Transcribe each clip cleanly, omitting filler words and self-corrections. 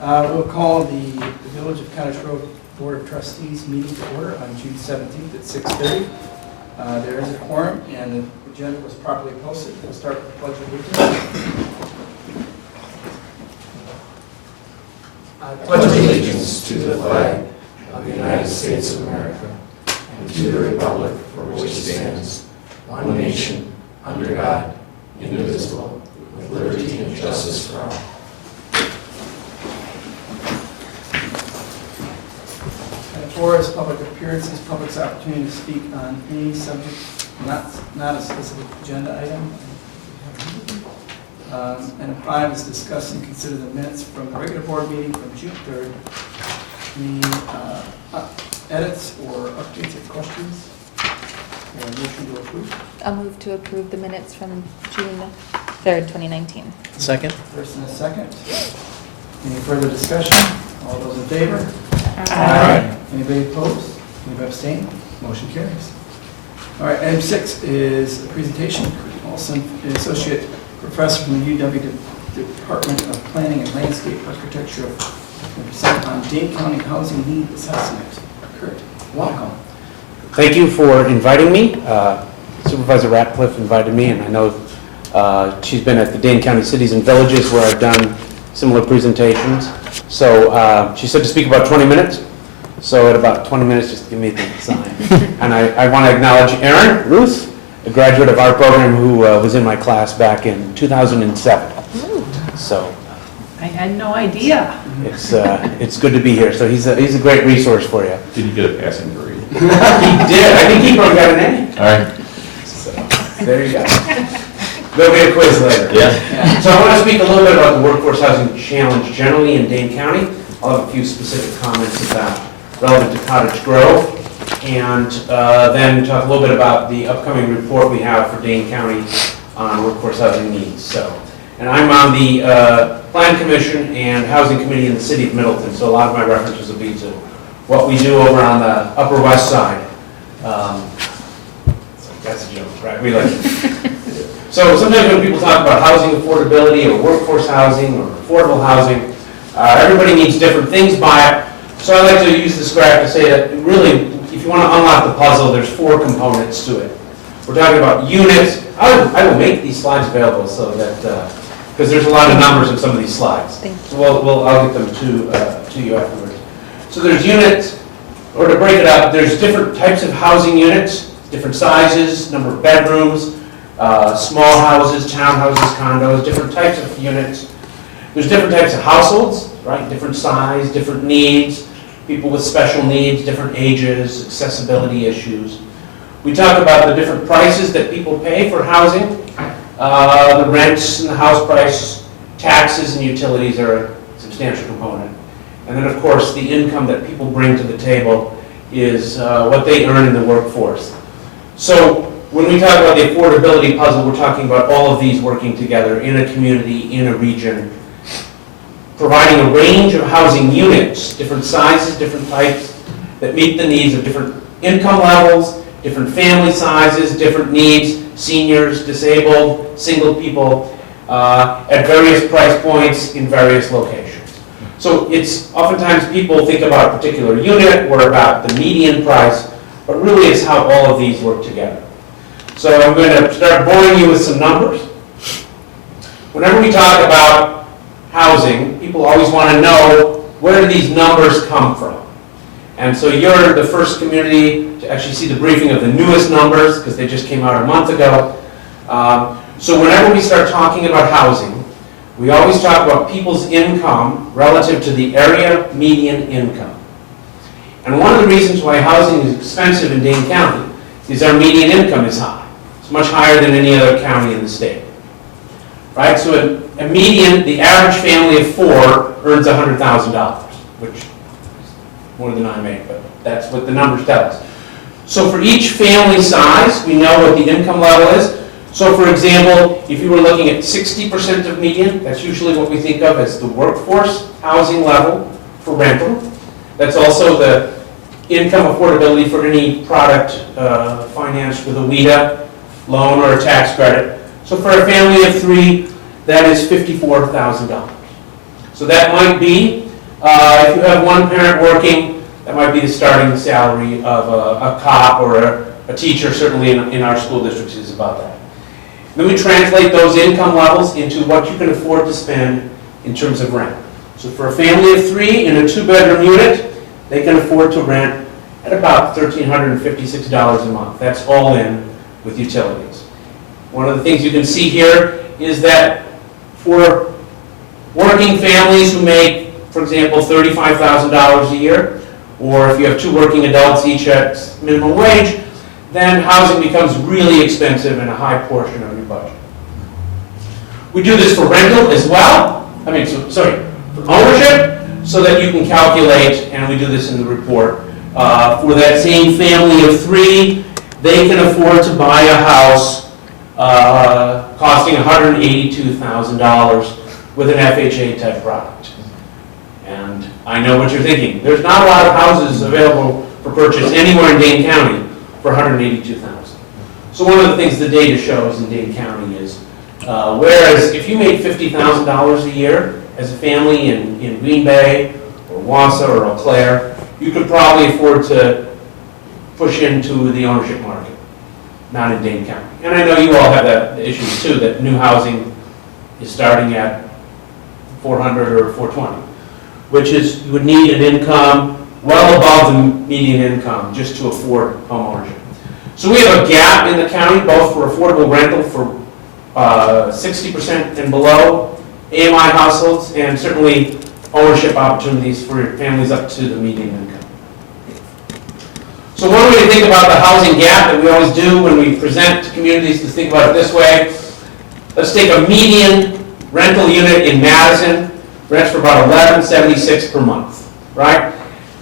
We'll call the Village of Cottage Grove Board of Trustees meeting to order on June 17th at 6:30. There is a quorum and the agenda was properly posted. We'll start with the Pledge of Allegiance. I pledge allegiance to the flag of the United States of America and to the republic for which it stands, one nation, under God, indivisible, with liberty and justice for all. And four is public appearances, public's opportunity to speak on any subject, not a specific agenda item. And five is discuss and consider the minutes from the regular board meeting from June 3rd. Any edits or updates or questions? Or motion to approve? I'll move to approve the minutes from June 3rd, 2019. Second. First and a second. Any further discussion? All those in favor? Aye. Anybody opposed? Anybody abstain? Motion carries. All right, item 6 is a presentation. Kurt Olson, Associate Professor from the UW Department of Planning and Landscape Architecture, will present on Dane County Housing Need Assessment. Kurt, welcome. Thank you for inviting me. Supervisor Ratcliffe invited me, and I know she's been at the Dane County Cities and Villages where I've done similar presentations. So she said to speak about 20 minutes. So at about 20 minutes, just give me the sign. And I want to acknowledge Erin Ruth, a graduate of our program who was in my class back in 2007. So I had no idea. it's good to be here. So he's a great resource for you. Did you get a passing grade? He did. I think he probably got an A. All right. So there you go. There'll be a quiz later. Yeah. So I want to speak a little bit about the workforce housing challenge generally in Dane County. I'll have a few specific comments about relevant to Cottage Grove, and then talk a little bit about the upcoming report we have for Dane County on workforce housing needs. So, and I'm on the Plan Commission and Housing Committee in the City of Middleton, so a lot of my references will be to what we do over on the Upper West Side. That's a joke, right? We like it. So sometimes when people talk about housing affordability or workforce housing or affordable housing, everybody needs different things by it. So I like to use this graph to say that really, if you want to unlock the puzzle, there's 4 components to it. We're talking about units. I will make these slides available so that, because there's a lot of numbers in some of these slides. Thank you. So I'll get them to you afterwards. So there's units, or to break it up, there's different types of housing units, different sizes, number of bedrooms, small houses, townhouses, condos, different types of units. There's different types of households, right? Different size, different needs, people with special needs, different ages, accessibility issues. We talk about the different prices that people pay for housing. The rents and the house price, taxes and utilities are a substantial component. And then, of course, the income that people bring to the table is what they earn in the workforce. So when we talk about the affordability puzzle, we're talking about all of these working together in a community, in a region, providing a range of housing units, different sizes, different types, that meet the needs of different income levels, different family sizes, different needs, seniors, disabled, single people, at various price points in various locations. So it's oftentimes people think about a particular unit or about the median price, but really it's how all of these work together. So I'm going to start boring you with some numbers. Whenever we talk about housing, people always want to know, where do these numbers come from? And so you're the first community to actually see the briefing of the newest numbers, because they just came out a month ago. So whenever we start talking about housing, we always talk about people's income relative to the area median income. And one of the reasons why housing is expensive in Dane County is our median income is high. It's much higher than any other county in the state. Right? So a median, the average family of 4 earns $100,000, which is more than I make, but that's what the numbers tell us. So for each family size, we know what the income level is. So for example, if you were looking at 60% of median, that's usually what we think of as the workforce housing level for rental. That's also the income affordability for any product financed with a WIDA loan or a tax credit. So for a family of 3, that is $54,000. So that might be If you have one parent working, that might be the starting salary of a cop or a teacher, certainly in our school districts is about that. Then we translate those income levels into what you can afford to spend in terms of rent. So for a family of 3 in a 2-bedroom unit, they can afford to rent at about $1,356 a month. That's all in with utilities. One of the things you can see here is that for working families who make, for example, $35,000 a year, or if you have 2 working adults each at minimum wage, then housing becomes really expensive and a high portion of your budget. We do this for rental as well, for ownership, so that you can calculate, and we do this in the report, for that same family of 3, they can afford to buy a house costing $182,000 with an FHA type product. And I know what you're thinking. There's not a lot of houses available for purchase anywhere in Dane County for $182,000. So one of the things the data shows in Dane County is, whereas if you made $50,000 a year as a family in Green Bay or Wausau or Eau Claire, you could probably afford to push into the ownership market, not in Dane County. And I know you all have that issues too, that new housing is starting at $400 or $420, which is, you would need an income well above the median income just to afford home ownership. So we have a gap in the county, both for affordable rental for 60% and below AMI households, and certainly ownership opportunities for families up to the median income. So one way to think about the housing gap that we always do when we present to communities is think about it this way. Let's take a median rental unit in Madison, rents for about $1,176 per month, right?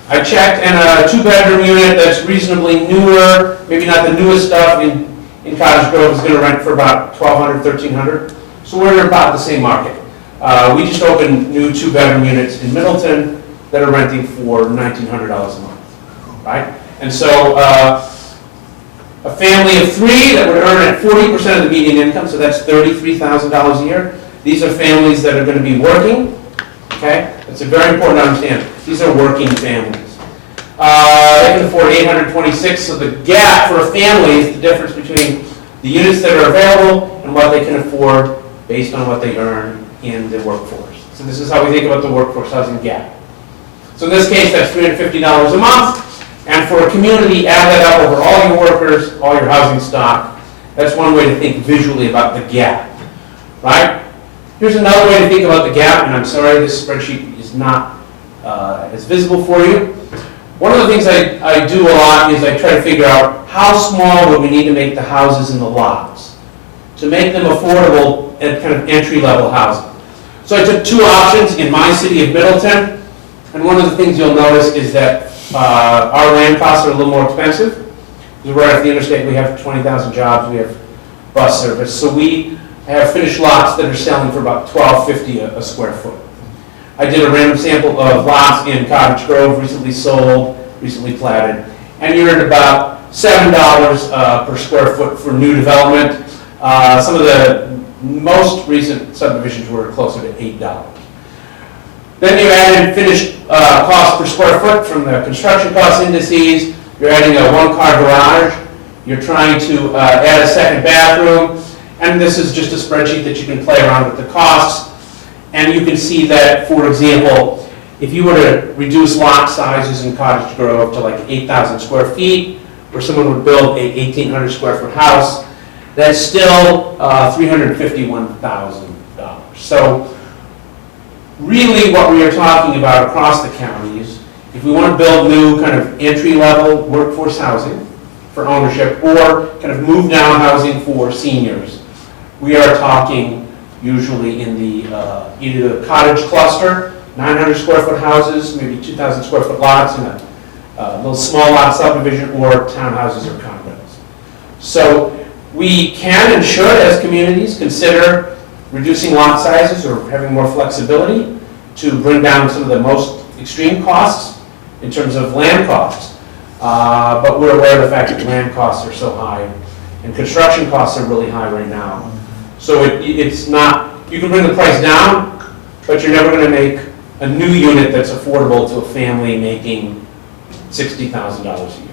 I checked, and a 2-bedroom unit that's reasonably newer, maybe not the newest stuff in Cottage Grove, is going to rent for about $1,200, $1,300. So we're in about the same market. We just opened new 2-bedroom units in Middleton that are renting for $1,900 a month, right? And so a family of 3 that would earn at 40% of the median income, so that's $33,000 a year. These are families that are going to be working, okay? It's very important to understand. These are working families. They can afford $826, so the gap for a family is the difference between the units that are available and what they can afford based on what they earn in the workforce. So this is how we think about the workforce housing gap. So in this case, that's $350 a month. And for a community, add that up over all your workers, all your housing stock. That's one way to think visually about the gap, right? Here's another way to think about the gap, and I'm sorry this spreadsheet is not as visible for you. One of the things I do a lot is I try to figure out how small would we need to make the houses in the lots to make them affordable at kind of entry-level housing. So I took 2 options in my city of Middleton, and one of the things you'll notice is that our land costs are a little more expensive. Because we're at the interstate, we have 20,000 jobs, we have bus service. So we have finished lots that are selling for about $12.50 a square foot. I did a random sample of lots in Cottage Grove, recently sold, recently platted, and you're at about $7 per square foot for new development. Some of the most recent subdivisions were closer to $8. Then you add in finished cost per square foot from the construction cost indices. You're adding a 1-car garage. You're trying to add a second bathroom. And this is just a spreadsheet that you can play around with the costs. And you can see that, for example, if you were to reduce lot sizes in Cottage Grove to like 8,000 square feet, where someone would build a 1,800 square foot house, that's still $351,000. So really what we are talking about across the county is if we want to build new kind of entry-level workforce housing for ownership or kind of move down housing for seniors, we are talking usually in the either the cottage cluster, 900 square foot houses, maybe 2,000 square foot lots in a little small lot subdivision, or townhouses or condos. So we can and should, as communities, consider reducing lot sizes or having more flexibility to bring down some of the most extreme costs in terms of land costs. But we're aware of the fact that land costs are so high and construction costs are really high right now. So it's not, you can bring the price down, but you're never going to make a new unit that's affordable to a family making $60,000 a year,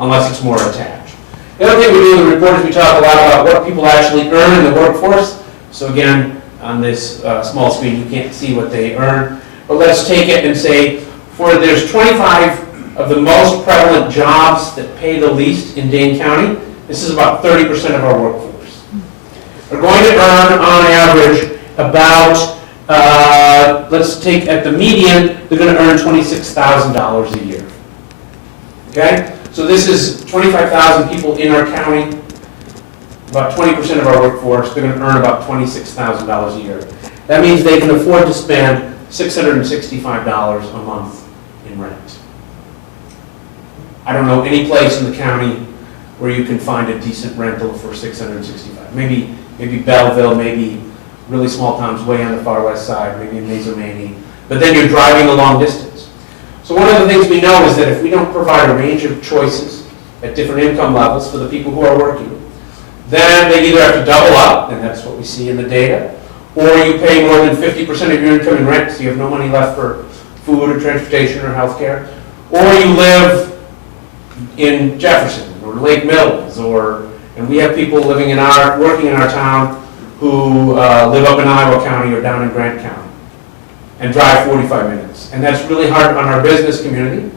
unless it's more attached. The other thing we do in the report is we talk a lot about what people actually earn in the workforce. So again, on this small screen, you can't see what they earn. But let's take it and say, there's 25 of the most prevalent jobs that pay the least in Dane County. This is about 30% of our workforce. We're going to earn, on average, about, let's take at the median, they're going to earn $26,000 a year. Okay? So this is 25,000 people in our county, about 20% of our workforce. They're going to earn about $26,000 a year. That means they can afford to spend $665 a month in rent. I don't know any place in the county where you can find a decent rental for $665. Maybe Belleville, maybe really small towns way on the far west side, maybe in Mazomanie. But then you're driving a long distance. So one of the things we know is that if we don't provide a range of choices at different income levels for the people who are working, then they either have to double up, and that's what we see in the data, or you pay more than 50% of your income in rent, so you have no money left for food or transportation or health care, or you live in Jefferson or Lake Mills, and we have people working in our town who live up in Iowa County or down in Grant County and drive 45 minutes. And that's really hard on our business community,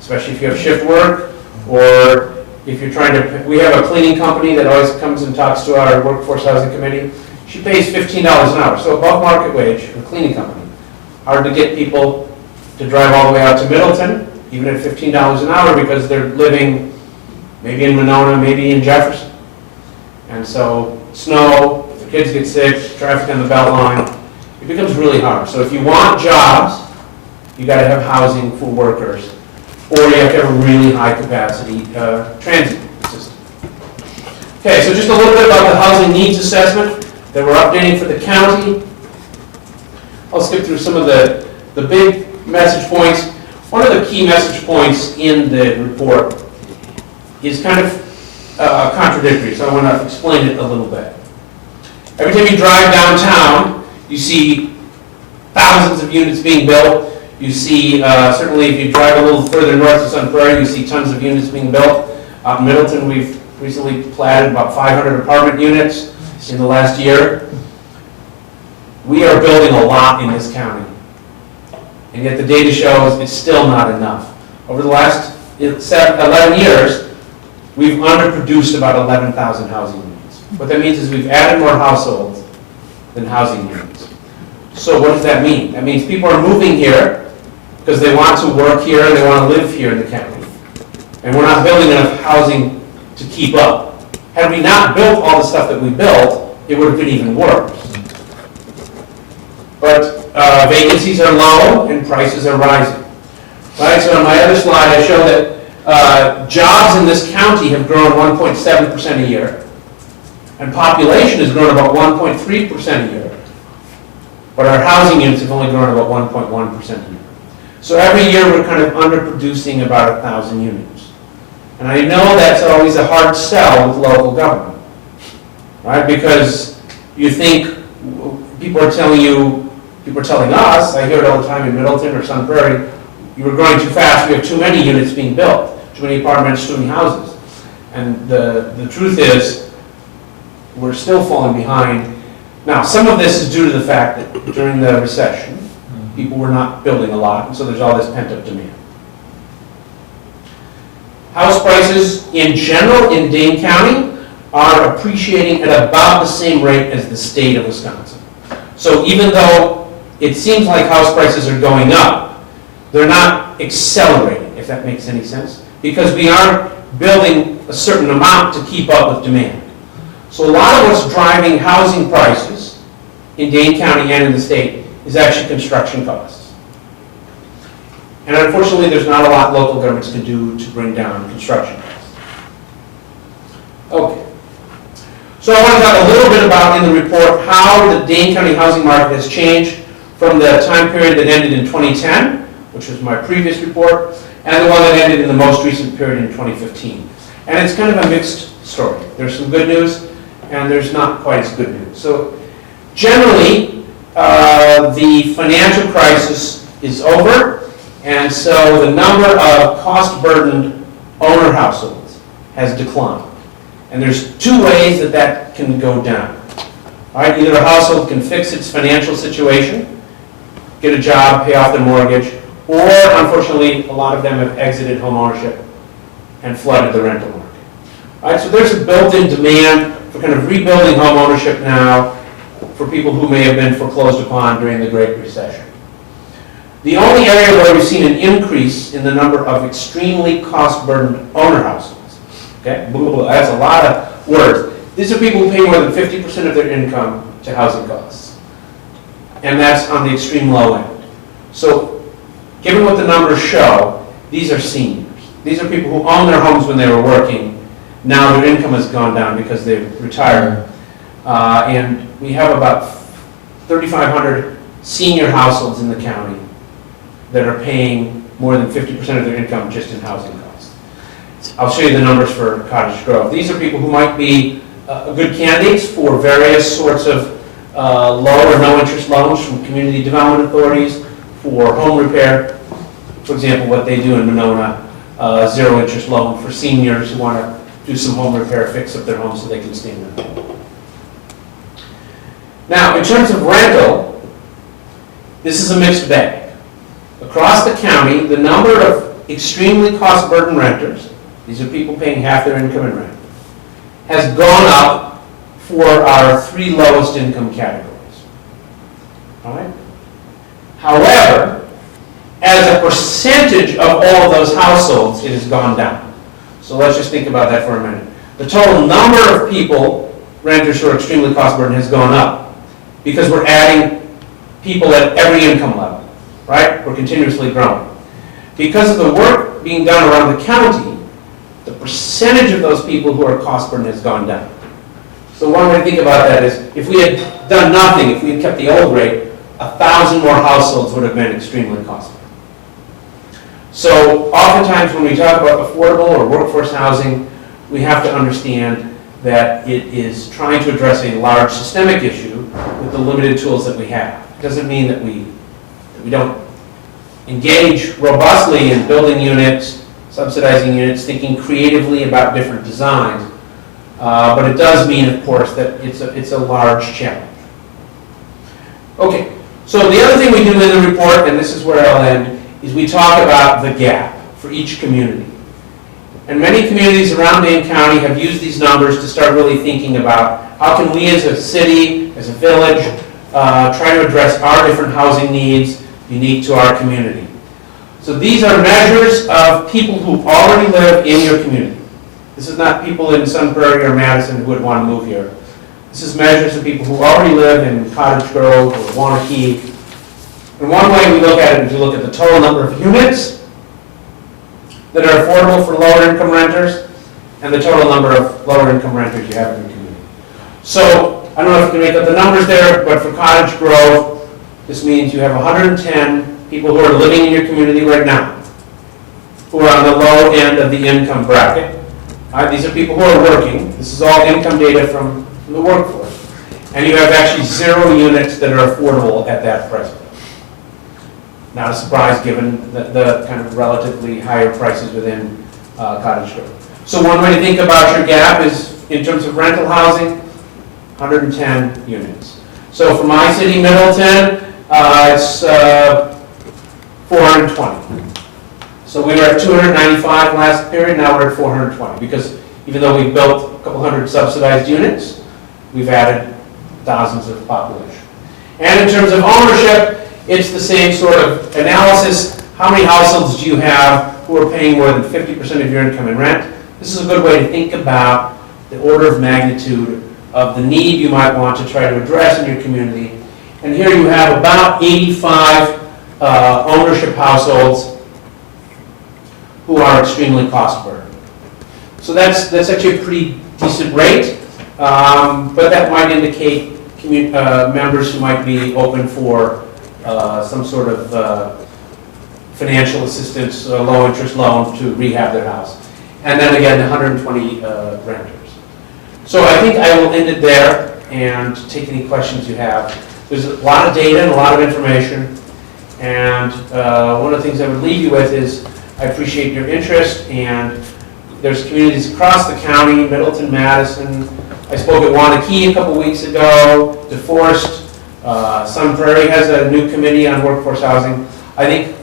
especially if you have shift work, or if you're trying to, we have a cleaning company that always comes and talks to our workforce housing committee. She pays $15 an hour, so above market wage for a cleaning company. Hard to get people to drive all the way out to Middleton, even at $15 an hour, because they're living maybe in Monona, maybe in Jefferson. And so snow, if the kids get sick, traffic on the belt line, it becomes really hard. So if you want jobs, you got to have housing for workers, or you have to have a really high capacity transit system. Okay, so just a little bit about the housing needs assessment that we're updating for the county. I'll skip through some of the big message points. One of the key message points in the report is kind of contradictory, so I want to explain it a little bit. Every time you drive downtown, you see thousands of units being built. You see, certainly if you drive a little further north to Sun Prairie, you see tons of units being built. Out in Middleton, we've recently platted about 500 apartment units in the last year. We are building a lot in this county. And yet the data shows it's still not enough. Over the last 11 years, we've underproduced about 11,000 housing units. What that means is we've added more households than housing units. So what does that mean? That means people are moving here because they want to work here and they want to live here in the county. And we're not building enough housing to keep up. Had we not built all the stuff that we built, it would have been even worse. But vacancies are low and prices are rising. Right, so on my other slide, I show that jobs in this county have grown 1.7% a year, and population has grown about 1.3% a year. But our housing units have only grown about 1.1% a year. So every year we're kind of underproducing about 1,000 units. And I know that's always a hard sell with local government, right? Because you think people are telling us, I hear it all the time in Middleton or Sun Prairie, you were growing too fast, we have too many units being built, too many apartments, too many houses. And the truth is, we're still falling behind. Now, some of this is due to the fact that during the recession, people were not building a lot, and so there's all this pent-up demand. House prices in general in Dane County are appreciating at about the same rate as the state of Wisconsin. So even though it seems like house prices are going up, they're not accelerating, if that makes any sense, because we are building a certain amount to keep up with demand. So a lot of what's driving housing prices in Dane County and in the state is actually construction costs. And unfortunately, there's not a lot local governments can do to bring down construction costs. Okay. So I want to talk a little bit about in the report how the Dane County housing market has changed from the time period that ended in 2010, which was my previous report, and the one that ended in the most recent period in 2015. And it's kind of a mixed story. There's some good news, and there's not quite as good news. So generally, the financial crisis is over, and so the number of cost-burdened owner households has declined. And there's two ways that that can go down. All right, either a household can fix its financial situation, get a job, pay off their mortgage, or unfortunately, a lot of them have exited home ownership and flooded the rental market. All right, so there's a built-in demand for kind of rebuilding home ownership now for people who may have been foreclosed upon during the Great Recession. The only area where we've seen an increase in the number of extremely cost-burdened owner households, okay, that's a lot of words. These are people who pay more than 50% of their income to housing costs. And that's on the extreme low end. So, given what the numbers show, these are seniors. These are people who owned their homes when they were working. Now their income has gone down because they've retired. And we have about 3,500 senior households in the county that are paying more than 50% of their income just in housing costs. I'll show you the numbers for Cottage Grove. These are people who might be good candidates for various sorts of low or no interest loans from community development authorities for home repair. For example, what they do in Monona, zero interest loan for seniors who want to do some home repair, fix up their home so they can stay in their home. Now, in terms of rental, this is a mixed bag. Across the county, the number of extremely cost-burdened renters, these are people paying half their income in rent, has gone up for our three lowest income categories. All right? However, as a percentage of all of those households, it has gone down. So let's just think about that for a minute. The total number of people, renters who are extremely cost-burdened, has gone up because we're adding people at every income level, right? We're continuously growing. Because of the work being done around the county, the percentage of those people who are cost-burdened has gone down. So one way to think about that is, if we had done nothing, if we had kept the old rate, 1,000 more households would have been extremely costly. So oftentimes when we talk about affordable or workforce housing, we have to understand that it is trying to address a large systemic issue with the limited tools that we have. It doesn't mean that we don't engage robustly in building units, subsidizing units, thinking creatively about different designs, but it does mean, of course, that it's a large challenge. Okay, so the other thing we do in the report, and this is where I'll end, is we talk about the gap for each community. And many communities around Dane County have used these numbers to start really thinking about how can we as a city, as a village, try to address our different housing needs unique to our community. So these are measures of people who already live in your community. This is not people in Sun Prairie or Madison who would want to move here. This is measures of people who already live in Cottage Grove or Waunakee. And one way we look at it is we look at the total number of units that are affordable for lower income renters and the total number of lower income renters you have in your community. So I don't know if you can make up the numbers there, but for Cottage Grove, this means you have 110 people who are living in your community right now who are on the low end of the income bracket. These are people who are working. This is all income data from the workforce. And you have actually 0 units that are affordable at that price point. Not a surprise given the kind of relatively higher prices within Cottage Grove. So one way to think about your gap is in terms of rental housing, 110 units. So for my city, Middleton, it's 420. So we were at 295 last period, now we're at 420, because even though we've built a couple hundred subsidized units, we've added thousands of population. And in terms of ownership, it's the same sort of analysis. How many households do you have who are paying more than 50% of your income in rent? This is a good way to think about the order of magnitude of the need you might want to try to address in your community. And here you have about 85 ownership households who are extremely cost burdened. So that's actually a pretty decent rate, but that might indicate members who might be open for some sort of financial assistance, low interest loan to rehab their house. And then again, 120 renters. So I think I will end it there and take any questions you have. There's a lot of data and a lot of information, and one of the things I would leave you with is I appreciate your interest, and there's communities across the county, Middleton, Madison. I spoke at Wanakee a couple weeks ago, DeForest. Sun Prairie has a new committee on workforce housing. I think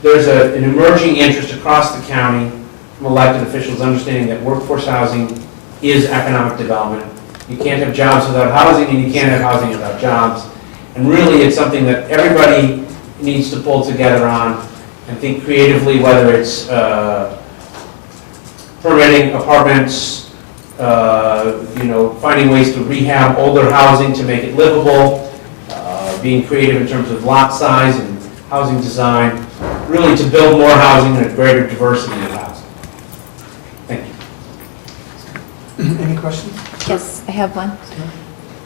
there's an emerging interest across the county from elected officials understanding that workforce housing is economic development. You can't have jobs without housing, and you can't have housing without jobs. And really, it's something that everybody needs to pull together on and think creatively, whether it's permitting apartments, finding ways to rehab older housing to make it livable, being creative in terms of lot size and housing design, really to build more housing and a greater diversity of housing. Thank you. Any questions? Yes, I have one.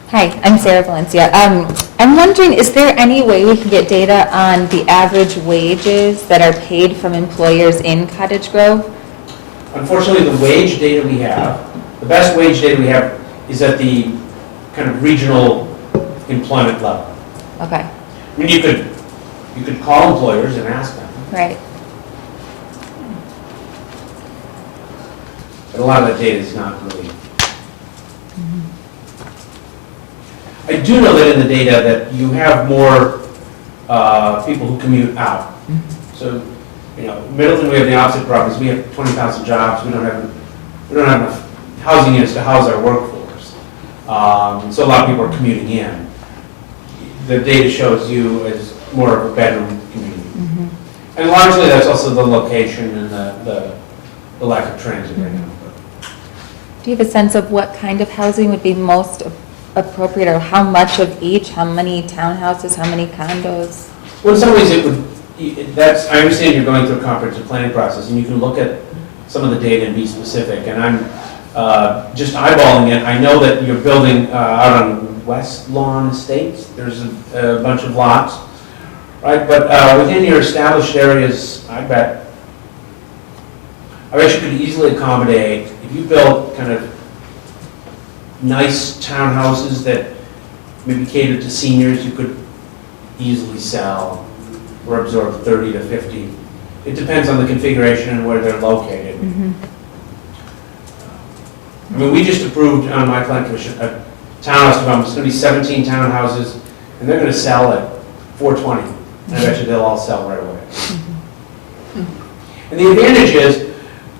Hi, I'm Sarah Valencia. I'm wondering, is there any way we can get data on the average wages that are paid from employers in Cottage Grove? Unfortunately, the wage data we have, the best wage data we have is at the kind of regional employment level. Okay, I mean, you could call employers and ask them, right. but a lot of that data is not really. I do know that in the data that you have more people who commute out. So, Middleton, we have the opposite problem. We have 20,000 jobs. We don't have enough housing units to house our workforce. So a lot of people are commuting in. The data shows you as more of a bedroom community. And largely that's also the location and the lack of transit right now. Do you have a sense of what kind of housing would be most appropriate, or how much of each? How many townhouses, how many condos? Well, in some ways it would, I understand you're going through a comprehensive planning process, and you can look at some of the data and be specific, and I'm just eyeballing it. I know that you're building out on West Lawn Estates. There's a bunch of lots, right? But within your established areas, I bet you could easily accommodate, if you built kind of nice townhouses that maybe cater to seniors, you could easily sell or absorb 30 to 50. It depends on the configuration and where they're located. I mean, we just approved on my plan commission a townhouse development. It's going to be 17 townhouses, and they're going to sell at $420. And I bet you they'll all sell right away. And the advantage is,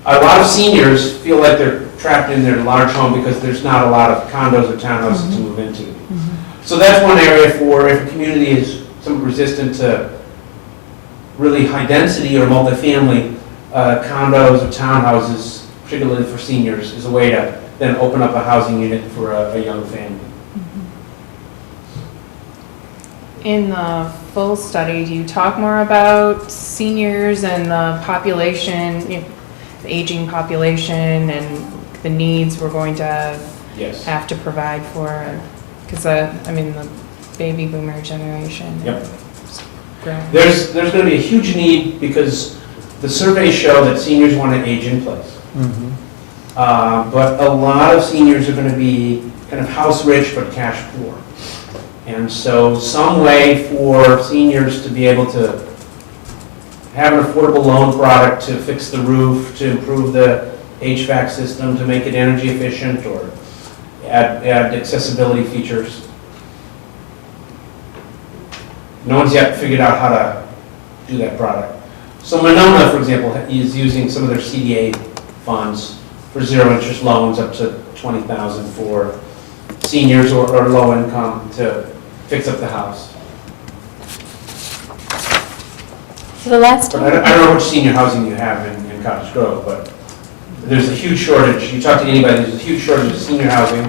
a lot of seniors feel like they're trapped in their large home because there's not a lot of condos or townhouses to move into. So that's one area for if a community is somewhat resistant to really high density or multifamily condos or townhouses, particularly for seniors, is a way to then open up a housing unit for a young family. In the full study, do you talk more about seniors and the population, the aging population and the needs we're going to Yes. have to provide for? Because, the baby boomer generation. Yep. is growing. There's going to be a huge need because the surveys show that seniors want to age in place. But a lot of seniors are going to be kind of house rich but cash poor. And so some way for seniors to be able to have an affordable loan product to fix the roof, to improve the HVAC system, to make it energy efficient, or add accessibility features. No one's yet figured out how to do that product. So Monona, for example, is using some of their CDA funds for zero interest loans up to $20,000 for seniors or low income to fix up the house. So the last But time. I don't know which senior housing you have in Cottage Grove, but there's a huge shortage. You talk to anybody, there's a huge shortage of senior housing,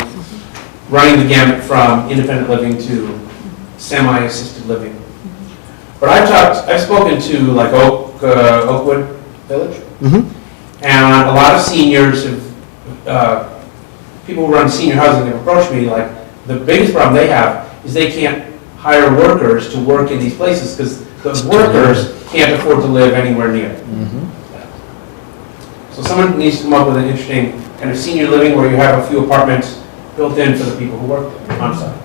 running the gamut from independent living to semi-assisted living. But I've spoken to like Oakwood Village, and a lot of seniors have, people who run senior housing have approached me like, the biggest problem they have is they can't hire workers to work in these places because those workers can't afford to live anywhere near it. So someone needs to come up with an interesting kind of senior living where you have a few apartments built in for the people who work there on site.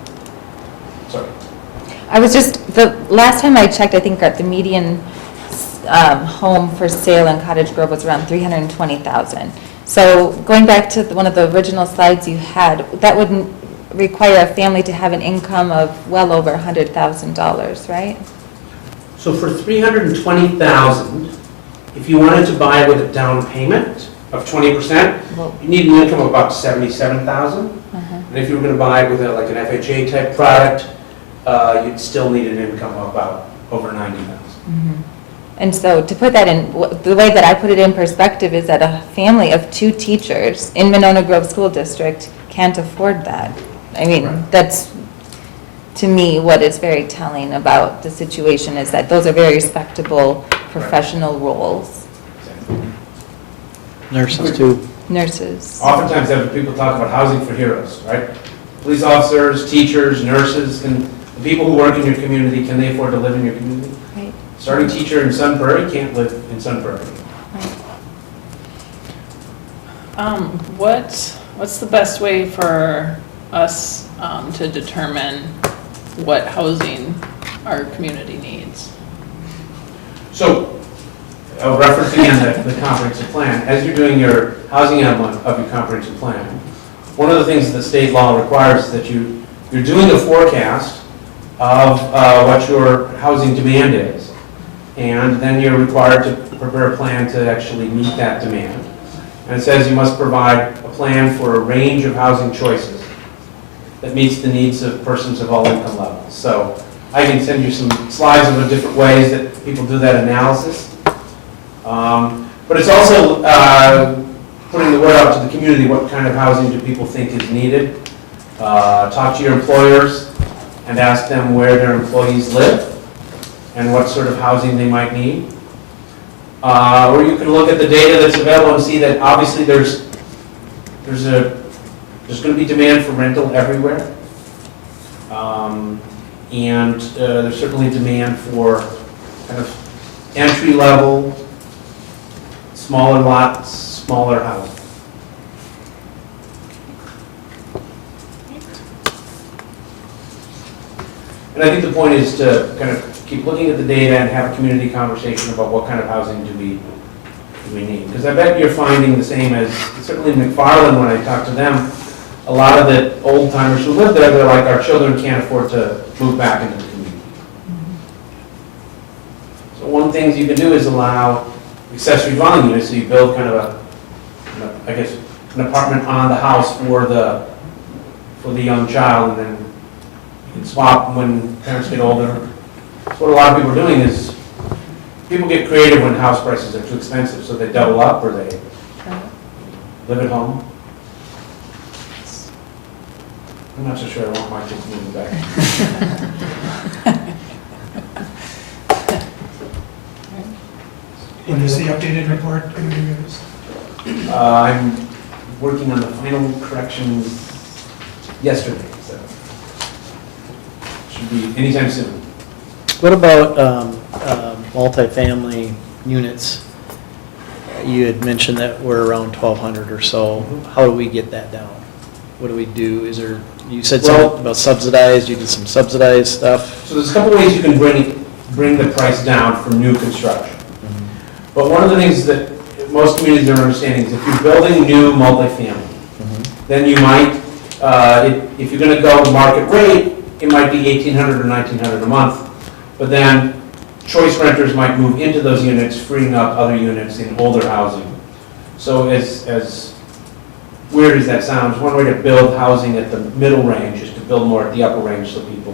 Sorry. I was just, the last time I checked, I think the median home for sale in Cottage Grove was around 320,000. So going back to one of the original slides you had, that would require a family to have an income of well over $100,000, right? So for $320,000, if you wanted to buy it with a down payment of 20%, Well, you need an income of about $77,000. uh-huh. And if you were going to buy it with like an FHA type product, you'd still need an income of about over $90,000. Mhm. And so to put that in, the way that I put it in perspective is that a family of 2 teachers in Monona Grove School District can't afford that. I mean, Right. that's, to me, what is very telling about the situation is that those are very respectable professional roles. Nurses too. Nurses. Oftentimes, people talk about housing for heroes, right? Police officers, teachers, nurses, and the people who work in your community, can they afford to live in your community? Right. Starting teacher in Sun Prairie can't live in Sun Prairie. What's the best way for us to determine what housing our community needs? So, I'll reference again the comprehensive plan. As you're doing your housing element of your comprehensive plan, one of the things the state law requires is that you're doing a forecast of what your housing demand is. And then you're required to prepare a plan to actually meet that demand. And it says you must provide a plan for a range of housing choices that meets the needs of persons of all income levels. So I can send you some slides of the different ways that people do that analysis. But it's also putting the word out to the community, what kind of housing do people think is needed. Talk to your employers and ask them where their employees live and what sort of housing they might need. Or you can look at the data that's available and see that obviously there's going to be demand for rental everywhere. And there's certainly demand for kind of entry level, smaller lots, smaller houses. And I think the point is to kind of keep looking at the data and have a community conversation about what kind of housing do we need. Because I bet you're finding the same as, certainly in McFarland, when I talk to them, a lot of the old timers who live there, they're like, our children can't afford to move back into the community. So one of the things you can do is allow accessory dwelling units, so you build kind of I guess, an apartment on the house for the young child, and then you can swap when parents get older. So what a lot of people are doing is, people get creative when house prices are too expensive, so they double up or they live at home. I'm not so sure I want my kids moving back. When is the updated report going to be released? I'm working on the final corrections yesterday, so should be anytime soon. What about multifamily units? You had mentioned that we're around 1,200 or so. How do we get that down? What do we do? Is there, you said something about subsidized, you did some subsidized stuff. So there's a couple ways you can bring the price down for new construction. But one of the things that most communities are understanding is if you're building new multifamily, then you might, if you're going to go market rate, it might be $1,800 or $1,900 a month. But then choice renters might move into those units, freeing up other units in older housing. So as weird as that sounds, one way to build housing at the middle range is to build more at the upper range so people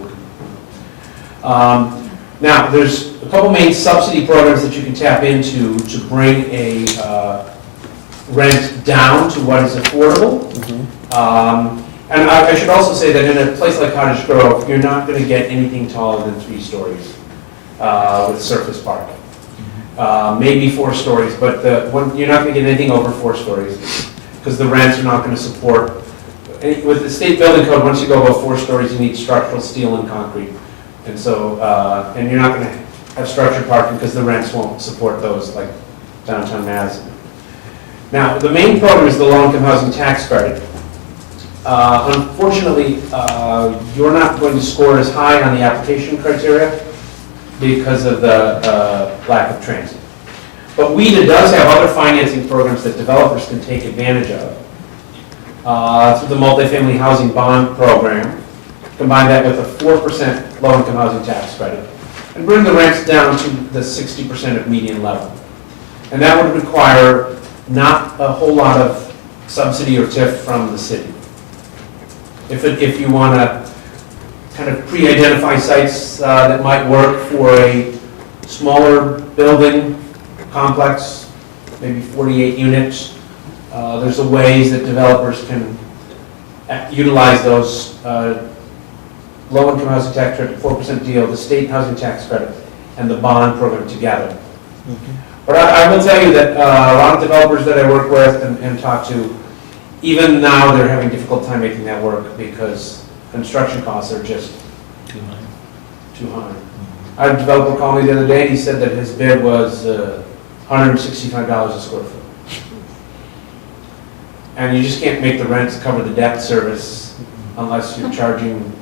can. Now, there's a couple main subsidy programs that you can tap into to bring a rent down to what is affordable. And I should also say that in a place like Cottage Grove, you're not going to get anything taller than 3 stories with surface parking. Maybe 4 stories, but you're not going to get anything over 4 stories because the rents are not going to support. With the state building code, once you go above 4 stories, you need structural steel and concrete. And so, and you're not going to have structured parking because the rents won't support those like downtown Madison. Now, the main program is the low-income housing tax credit. Unfortunately, you're not going to score as high on the application criteria because of the lack of transit. But WEDA does have other financing programs that developers can take advantage of. Through the multifamily housing bond program, combine that with a 4% low-income housing tax credit, and bring the rents down to the 60% of median level. And that would require not a whole lot of subsidy or TIF from the city. If you want to kind of pre-identify sites that might work for a smaller building complex, maybe 48 units, there's a ways that developers can utilize those low-income housing tax credit, 4% deal, the state housing tax credit, and the bond program together. But I will tell you that a lot of developers that I work with and talk to, even now they're having a difficult time making that work because construction costs are just too high. I had a developer call me the other day and he said that his bid was $165 a square foot. And you just can't make the rents cover the debt service unless you're charging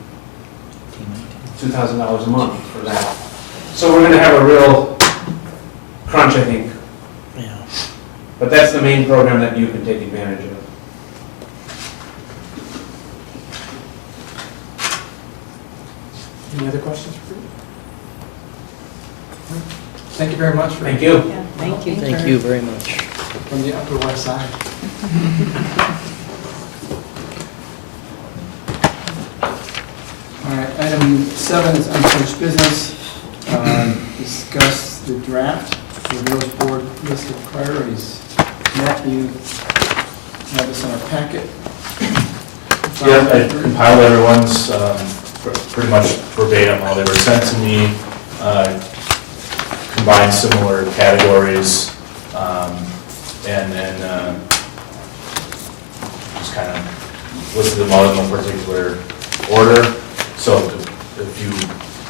$2,000 a month for that. So we're gonna have a real crunch, I think. Yeah. But that's the main program that you can take advantage of. Any other questions for you? Thank you very much for. Thank you. Yeah, thank you. Thank you very much. From the Upper West Side. All right, item 7 is unfinished business. Discuss the draft for the village board list of priorities. Matt, you have this in our packet. Yeah, I compiled everyone's pretty much verbatim how they were sent to me, combined similar categories, and then just kind of listed them all in no particular order. So if you,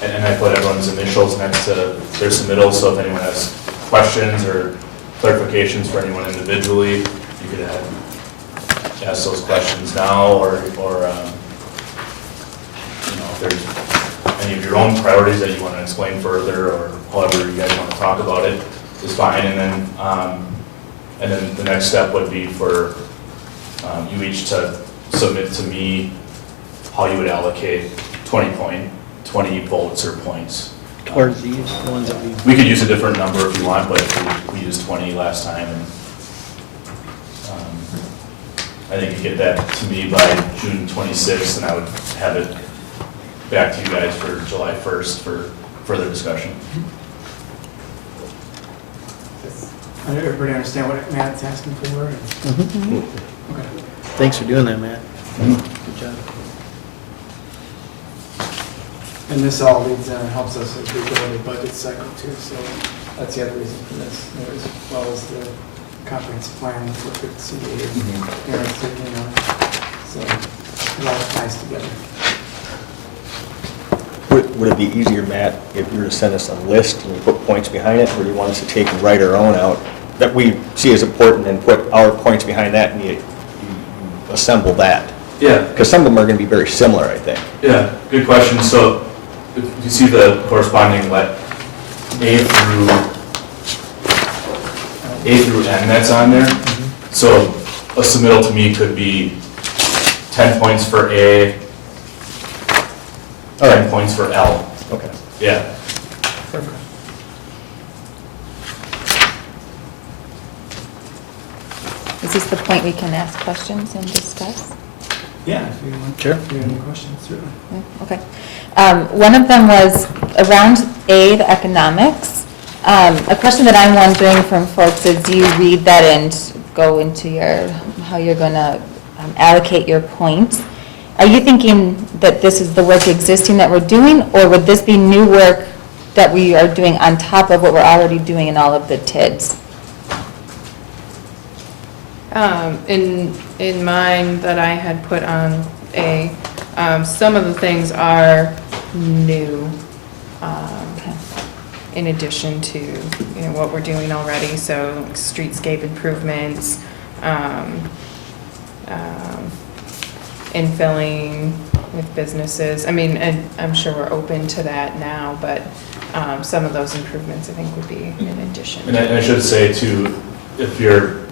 and I put everyone's initials next to their submittals, so if anyone has questions or clarifications for anyone individually, you could ask those questions now, or if there's any of your own priorities that you want to explain further, or however you guys want to talk about it, is fine. And then the next step would be for you each to submit to me how you would allocate 20 votes or points. Towards these, the ones that we. We could use a different number if you want, but we used 20 last time, and I think you get that to me by June 26th, and I would have it back to you guys for July 1st for further discussion. Everybody understand what Matt's asking for? Okay. Thanks for doing that, Matt. Good job. And this all leads in and helps us as we go into the budget cycle too, so that's the other reason for this, as well as the comprehensive plan, work with CDA, Aaron's taking on. So it all ties together. Would it be easier, Matt, if you were to send us a list and we put points behind it, or do you want us to take and write our own out that we see as important and put our points behind that and you assemble that? Yeah. Because some of them are going to be very similar, I think. Yeah, good question. So if you see the corresponding A through N that's on there. So a submittal to me could be 10 points for A, 10 points for L. Okay. Yeah. Is this the point we can ask questions and discuss? Yeah, if you want. Sure. If you have any questions, certainly. Yeah, okay. One of them was around A, the economics. A question that I'm wondering from folks is, do you read that and go into how you're going to allocate your points? Are you thinking that this is the work existing that we're doing, or would this be new work that we are doing on top of what we're already doing in all of the TIDs? In mine that I had put on A, some of the things are new, in addition to, what we're doing already, so infilling with businesses. I mean, and I'm sure we're open to that now, but some of those improvements I think would be in addition. And I should say too, if you're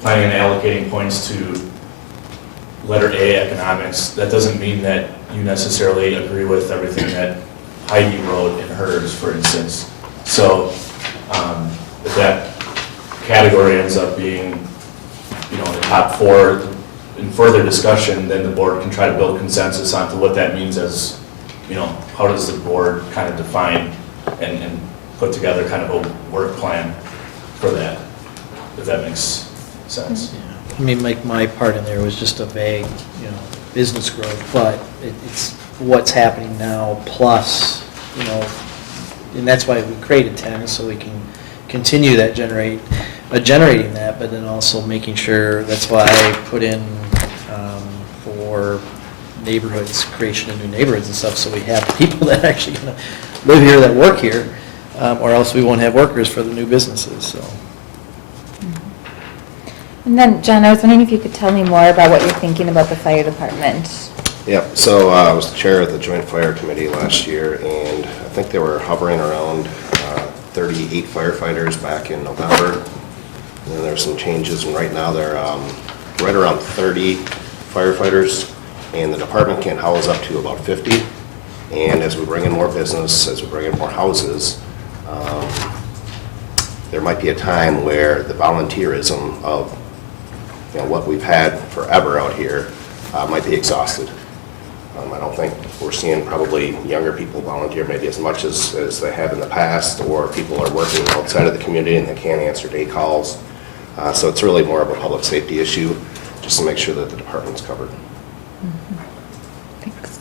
planning on allocating points to letter A, economics, that doesn't mean that you necessarily agree with everything that Heidi wrote in hers, for instance. So if that category ends up being, you know, the top 4 in further discussion, then the board can try to build consensus onto what that means as, you know, how does the board kind of define and put together kind of a work plan for that, if that makes sense. Yeah. I mean, like, my part in there was just a vague, you know, business growth, but it's what's happening now, plus, you know, and that's why we created 10, so we can continue that generating that, but then also making sure, that's why I put in for neighborhoods, creation of new neighborhoods and stuff, so we have people that are actually gonna live here, that work here, or else we won't have workers for the new businesses, so. And then, John, I was wondering if you could tell me more about what you're thinking about the fire department. Yep, so I was the chair of the Joint Fire Committee last year, and I think they were hovering around 38 firefighters back in November. And then there's some changes, and right now they're right around 30 firefighters, and the department can house up to about 50. And as we bring in more business, as we bring in more houses, there might be a time where the volunteerism of, you know, what we've had forever out here might be exhausted. I don't think we're seeing probably younger people volunteer maybe as much as they have in the past, or people are working outside of the community and they can't answer day calls. So it's really more of a public safety issue, just to make sure that the department's covered. Thanks.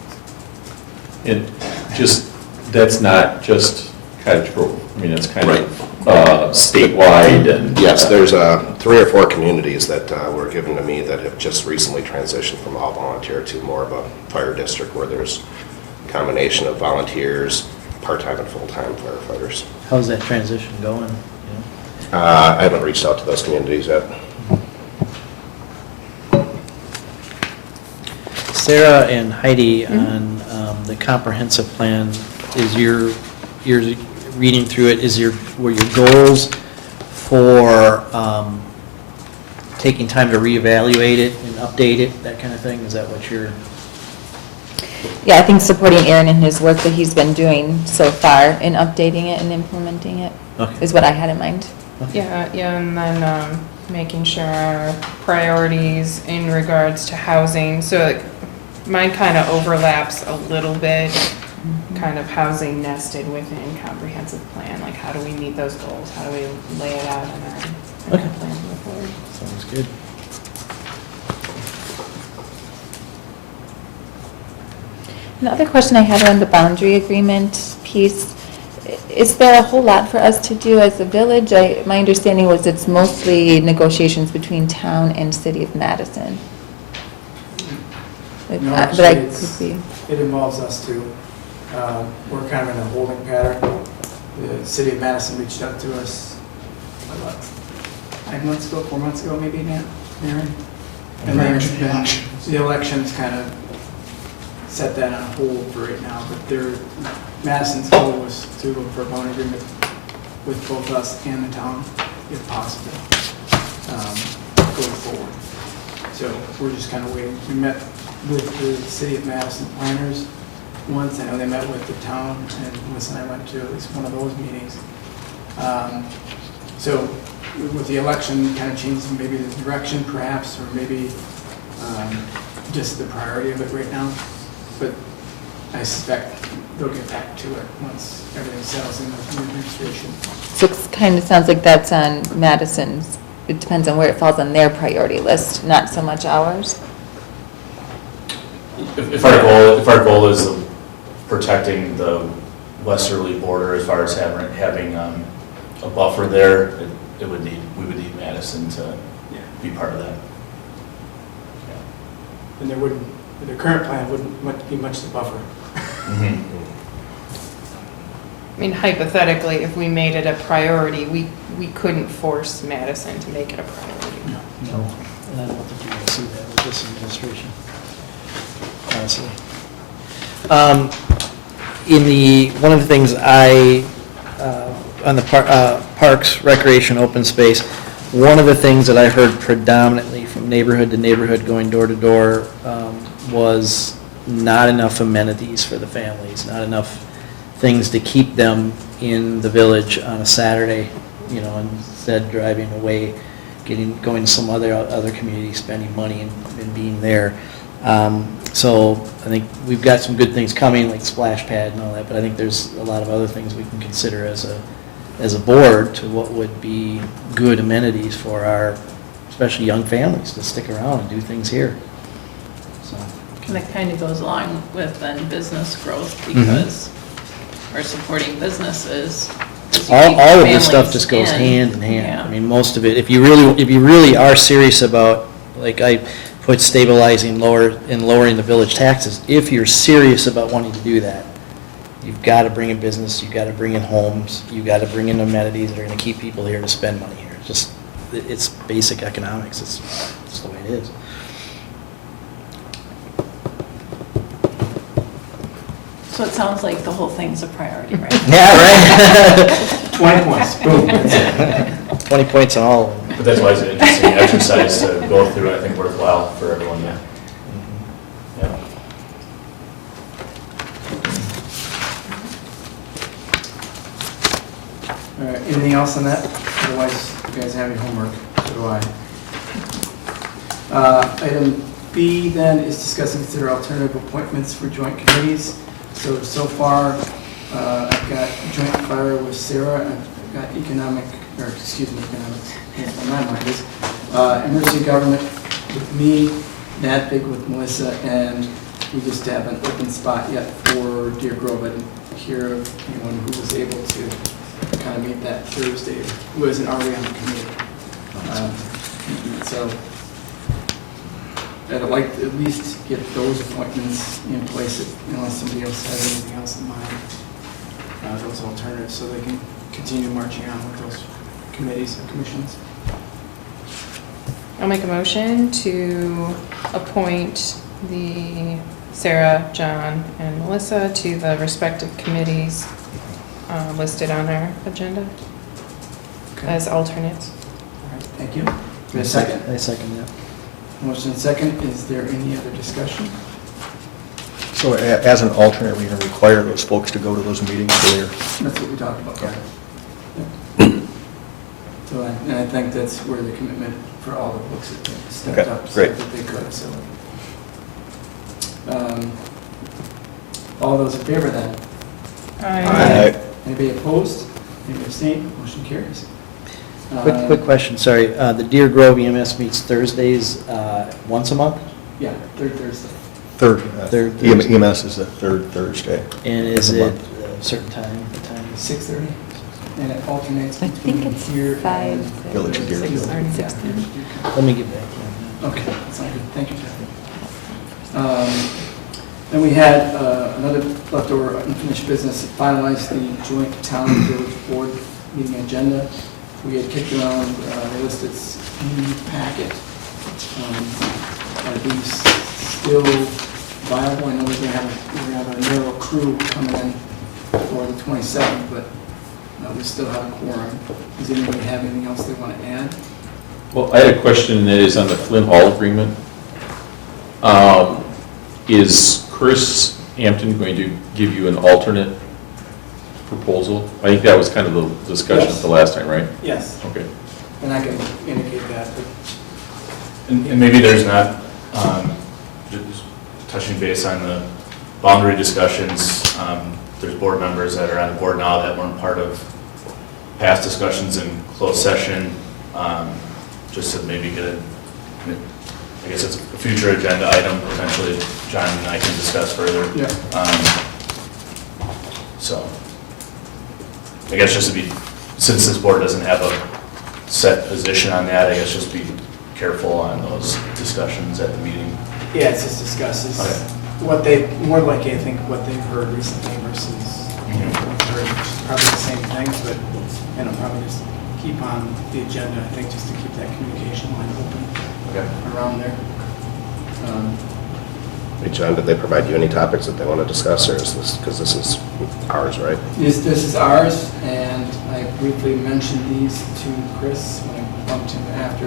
And just, that's not just Cottage Grove, I mean, it's kind Right. of statewide and. Yes, there's 3 or 4 communities that were given to me that have just recently transitioned from all volunteer to more of a fire district where there's a combination of volunteers, part-time and full-time firefighters. How's that transition going? You know? I haven't reached out to those communities yet. Sarah and Heidi, on the comprehensive plan, is your reading through it, were your goals for taking time to reevaluate it and update it, that kind of thing? Is that what you're? Yeah, I think supporting Aaron in his work that he's been doing so far in updating it and implementing it Okay. is what I had in mind. Yeah, and then making sure our priorities in regards to housing, so like, mine kind of overlaps a little bit, kind of housing nested within comprehensive plan, like how do we meet those goals, how do we lay it out in our Okay. plan to move forward. Sounds good. The other question I had on the boundary agreement piece, is there a whole lot for us to do as a village? My understanding was it's mostly negotiations between town and city of Madison. But No, I actually, could be. it involves us too. We're kind of in a holding pattern. The city of Madison reached out to us, what, 5 months ago, 4 months ago, maybe, Maren? And then it's been, the elections kind of set that on hold for right now, but Madison's goal was to look for a bond agreement with both us and the town, if possible, going forward. So we're just kind of waiting. We met with the city of Madison planners once. I know they met with the town, and Melissa and I went to at least one of those meetings. So with the election, kind of changes maybe the direction perhaps, or maybe just the priority of it right now. But I suspect they'll get back to it once everything settles in with the new administration. So it kind of sounds like that's on Madison's, it depends on where it falls on their priority list, not so much ours. If our goal is protecting the westerly border as far as having a buffer there, we would need Madison to be part of that. And the current plan wouldn't be much the buffer. Mhm. I mean, hypothetically, if we made it a priority, we couldn't force Madison to make it a priority. No, and I don't think you're going to see that with this administration. honestly. One of the things on the Parks, Recreation, Open Space, one of the things that I heard predominantly from neighborhood to neighborhood, going door to door, was not enough amenities for the families, not enough things to keep them in the village on a Saturday, instead driving away, going to some other community, spending money and being there. So I think we've got some good things coming, like splash pad and all that, but I think there's a lot of other things we can consider as a board to what would be good amenities for our, especially young families, to stick around and do things here. So. And that kind of goes along with then business growth, because we're supporting businesses. as you keep All of this stuff families just goes in. hand in hand. Yeah. I mean, most of it, if you really are serious about, like I put stabilizing lowering the village taxes, if you're serious about wanting to do that, you've got to bring in business, you've got to bring in homes, you've got to bring in amenities that are going to keep people here to spend money here. It's basic economics. It's the way it is. So it sounds like the whole thing's a priority, right? Yeah, right? 20 points, boom, that's it. 20 points on all of them. But that's why it's an interesting exercise to go through, I think worthwhile for everyone, yeah. Yeah. All right, anything else on that? Otherwise, you guys have your homework, so do I. Item B then is discuss and consider alternative appointments for joint committees. So far, I've got joint fire with Sarah, I've got economics, in my mind is, emergency government with me, NADPIG with Melissa, and we just have an open spot yet for Deer Grove. I didn't hear of anyone who was able to kind of meet that Thursday, who isn't already on the committee. So I'd like to at least get those appointments in place, unless somebody else has anything else in mind, those alternatives, so they can continue marching on with those committees and commissions. I'll make a motion to appoint the Sarah, John, and Melissa to the respective committees listed on our agenda Okay. as alternates. All right, thank you. A second? I second that. Motion and second. Is there any other discussion? So as an alternate, we're going to require those folks to go to those meetings earlier. That's what we talked about. Okay. Yep. So, and I think that's where the commitment for all the folks that stepped Okay, up, so great. that they could, so. All those in favor then? Aye. Anybody opposed? Anybody abstain? Motion carries. Quick question, sorry. The Deer Grove EMS meets Thursdays once a month? Yeah, third Thursday. Third. Third Thursday. EMS is the third Thursday. And is of the it month. a certain time? What time is it? 6:30, and it alternates I between think it's here and 5. Village of Deer Grove. 6:30. Let me get back to Okay, that's not good. Thank you, Kathy. Then we had another leftover unfinished business, finalize the joint town and village board meeting agenda. We had kicked around the list that's in the packet. Are these still viable? I know we're gonna have a narrow crew coming in for the 27th, but we still have a quorum. Does anybody have anything else they want to add? Well, I had a question that is on the Flynn Hall agreement. Is Chris Hampton going to give you an alternate proposal? I think that was kind of the discussion Yes. the last time, right? Yes. Okay. And I can indicate that, but And maybe there's not, just touching base on the boundary discussions, there's board members that are on the board now that weren't part of past discussions in closed session, just to maybe get I guess it's a future agenda item, potentially John and I can discuss further. yeah. So, I guess just to be, since this board doesn't have a set position on that, I guess just be careful on those discussions at the meeting. Yeah, it's just discusses Okay. what they, more likely, I think, what they've heard recently versus, what we've heard, which is probably the same things, but, probably just keep on the agenda, I think, just to keep that communication line open Okay. around there. Hey, John, did they provide you any topics that they want to discuss, or is this, because this is ours, right? This is ours, and I briefly mentioned these to Chris when I bumped him after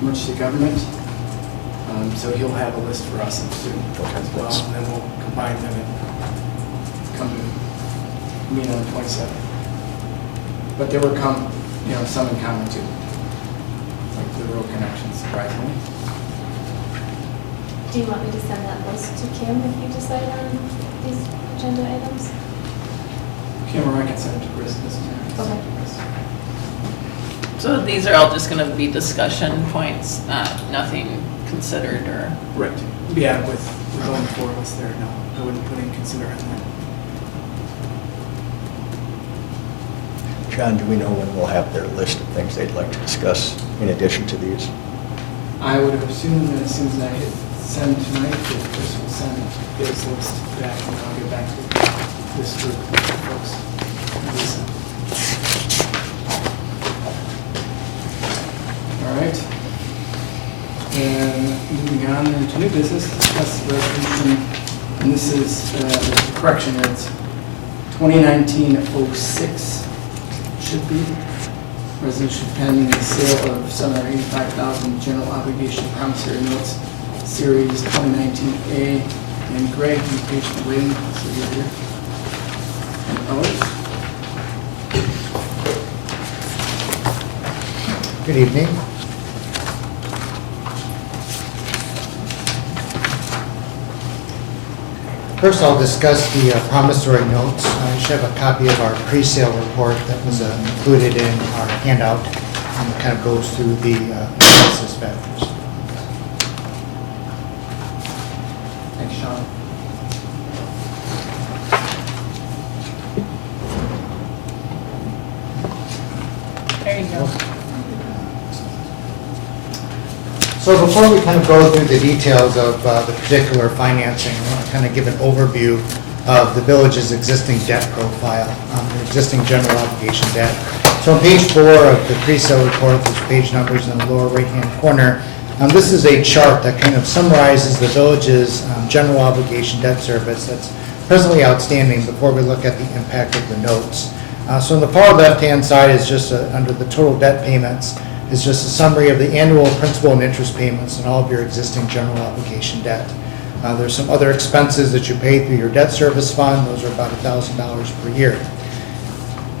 emergency government. So he'll have a list for us soon as well, and then we'll combine them and come to meet on the 27th. But there were some in common too, like the road connections, surprisingly. Do you want me to send that list to Kim if you decide on these agenda items? Kim or I can send it to Chris this time. Okay. So these are all just gonna be discussion points, nothing considered or? Right. Yeah, with going forward, was there, no, I wouldn't put in consider on that. John, do we know when we'll have their list of things they'd like to discuss in addition to these? I would have assumed that as soon as I hit send tonight, that Chris will send his list back, and I'll get back to this group of folks. Lisa. All right. And moving on to new business, discuss the resolution, and this is the correction, it's 2019-06 should be. Resolution pending the sale of $785,000 general obligation promissory notes, Series 2019A. And Greg, you patiently waiting, so you're here. And others? Good evening. First, I'll discuss the promissory notes. I should have a copy of our pre-sale report that was included in our handout, and it kind of goes through the analysis factors. Thanks, Sean. There you go. So before we kind of go through the details of the particular financing, I want to kind of give an overview of the village's existing debt profile, the existing general obligation debt. So on page 4 of the pre-sale report, there's page numbers in the lower right-hand corner. This is a chart that kind of summarizes the village's general obligation debt service that's presently outstanding before we look at the impact of the notes. So on the far left-hand side is just under the total debt payments, is just a summary of the annual principal and interest payments on all of your existing general obligation debt. There's some other expenses that you pay through your debt service fund. Those are about $1,000 per year.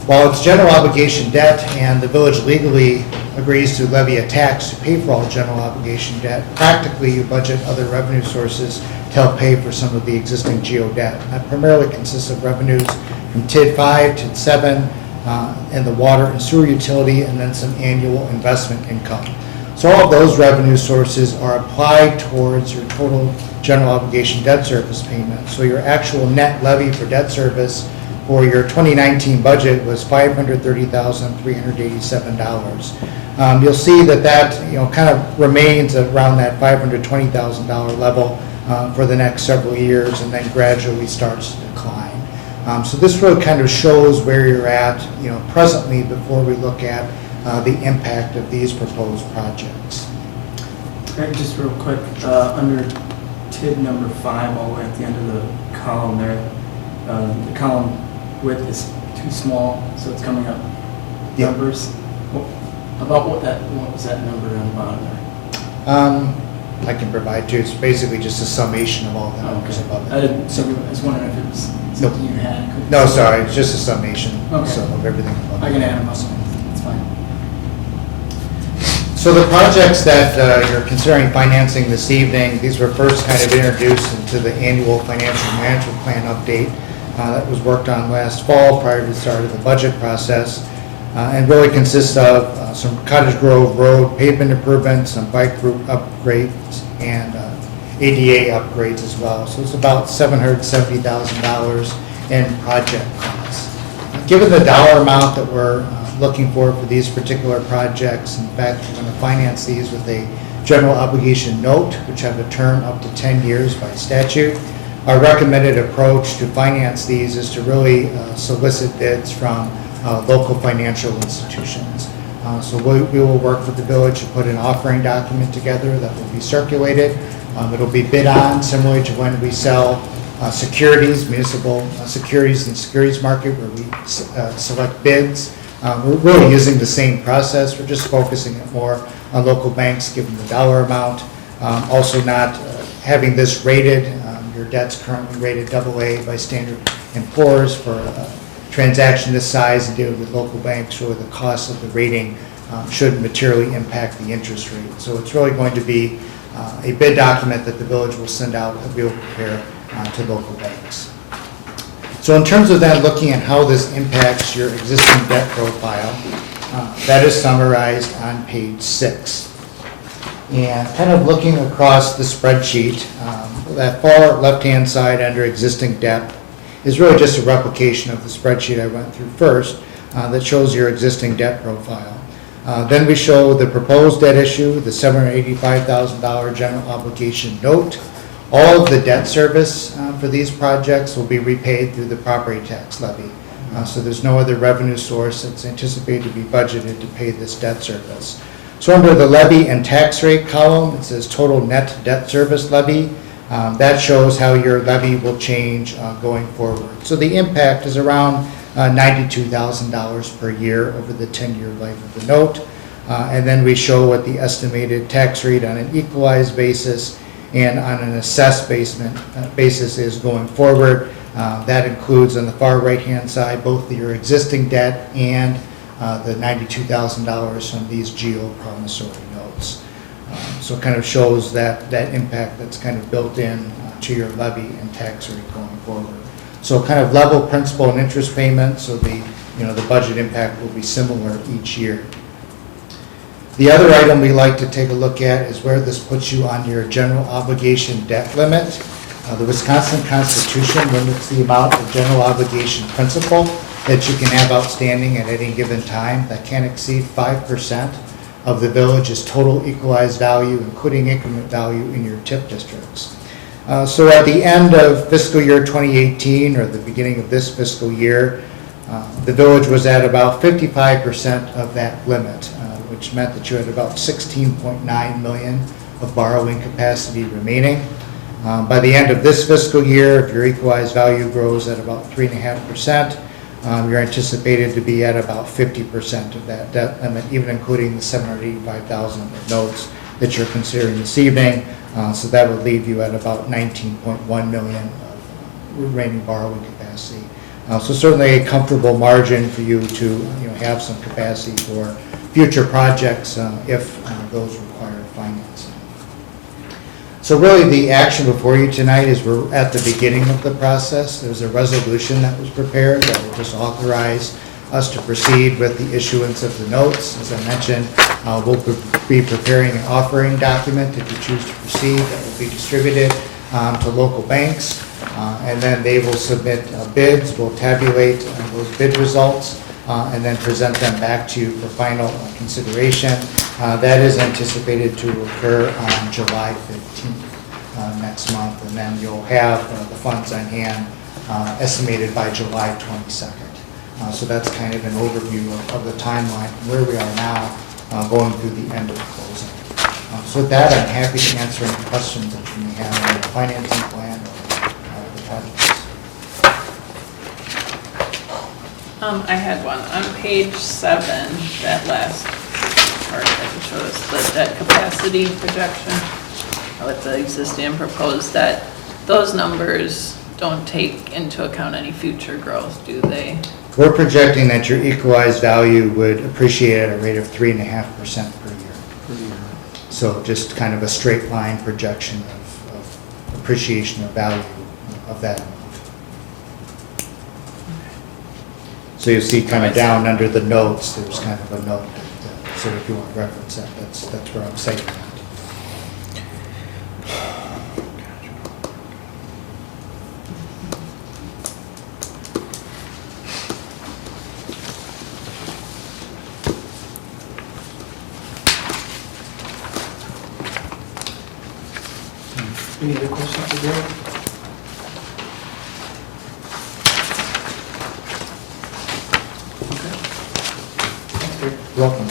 While it's general obligation debt and the village legally agrees to levy a tax to pay for all general obligation debt, practically you budget other revenue sources to help pay for some of the existing GO debt. That primarily consists of revenues from TID 5, TID 7, and the water and sewer utility, and then some annual investment income. So all of those revenue sources are applied towards your total general obligation debt service payment. So your actual net levy for debt service for your 2019 budget was $530,387. You'll see that kind of remains around that $520,000 level for the next several years, and then gradually starts to decline. So this really kind of shows where you're at, presently before we look at the impact of these proposed projects. Greg, just real quick, under TID number 5, all the way at the end of the column there, the column width is too small, so it's coming up numbers. What was that number on the bottom there? I can provide you, it's basically just a summation of all the numbers above it. I was wondering if it was something you had. No, sorry, it's just a summation Okay. of everything above it. I can add them up, it's fine. So the projects that you're considering financing this evening, these were first kind of introduced into the annual financial management plan update that was worked on last fall prior to the start of the budget process, and really consists of some Cottage Grove Road pavement improvements, some bike route upgrades, and ADA upgrades as well. So it's about $770,000 in project costs. Given the dollar amount that we're looking for these particular projects, in fact, we're going to finance these with a general obligation note, which have a term up to 10 years by statute. Our recommended approach to finance these is to really solicit bids from local financial institutions. So we will work with the village to put an offering document together that will be circulated. It'll be bid on, similar to when we sell securities, municipal securities in the securities market, where we select bids. We're really using the same process. We're just focusing it more on local banks, given the dollar amount. Also not having this rated. Your debt's currently rated AA by Standard & Poor's. For a transaction this size and dealing with local banks, really the cost of the rating shouldn't materially impact the interest rate. So it's really going to be a bid document that the village will send out that we'll prepare to local banks. So in terms of that, looking at how this impacts your existing debt profile, that is summarized on page 6. And kind of looking across the spreadsheet, that far left-hand side under existing debt is really just a replication of the spreadsheet I went through first that shows your existing debt profile. Then we show the proposed debt issue, the $785,000 general obligation note. All of the debt service for these projects will be repaid through the property tax levy. So there's no other revenue source that's anticipated to be budgeted to pay this debt service. So under the levy and tax rate column, it says total net debt service levy. That shows how your levy will change going forward. So the impact is around $92,000 per year over the 10-year life of the note. And then we show what the estimated tax rate on an equalized basis and on an assessed basis is going forward. That includes on the far right-hand side both your existing debt and the $92,000 from these GO promissory notes. So it kind of shows that impact that's kind of built in to your levy and tax rate going forward. So kind of level principal and interest payments, so the budget impact will be similar each year. The other item we like to take a look at is where this puts you on your general obligation debt limit. The Wisconsin Constitution limits the amount of general obligation principal that you can have outstanding at any given time. That can't exceed 5% of the village's total equalized value, including increment value in your TIF districts. So at the end of fiscal year 2018, or the beginning of this fiscal year, the village was at about 55% of that limit, which meant that you had about $16.9 million of borrowing capacity remaining. By the end of this fiscal year, if your equalized value grows at about 3.5%, you're anticipated to be at about 50% of that debt limit, even including the $785,000 of notes that you're considering this evening. So that would leave you at about $19.1 million of remaining borrowing capacity. So certainly a comfortable margin for you to have some capacity for future projects if those require financing. So really the action before you tonight is we're at the beginning of the process. There's a resolution that was prepared that will just authorize us to proceed with the issuance of the notes. As I mentioned, we'll be preparing an offering document if you choose to proceed that will be distributed to local banks. And then they will submit bids, we'll tabulate those bid results, and then present them back to you for final consideration. That is anticipated to occur on July 15th next month, and then you'll have the funds on hand estimated by July 22nd. So that's kind of an overview of the timeline from where we are now going through the end of the closing. So with that, I'm happy to answer any questions that you may have on the financing plan or the projects. I had one on page 7, that last part that shows the debt capacity projection, with the existing and proposed debt. Those numbers don't take into account any future growth, do they? We're projecting that your equalized value would appreciate at a rate of 3.5% per year. So just kind of a straight line projection of appreciation of value of that amount. So you see kind of down under the notes, there's kind of a note. So if you want to reference that, that's where I'm citing that. Any other questions for Bill? Okay. Thanks, Greg. Welcome.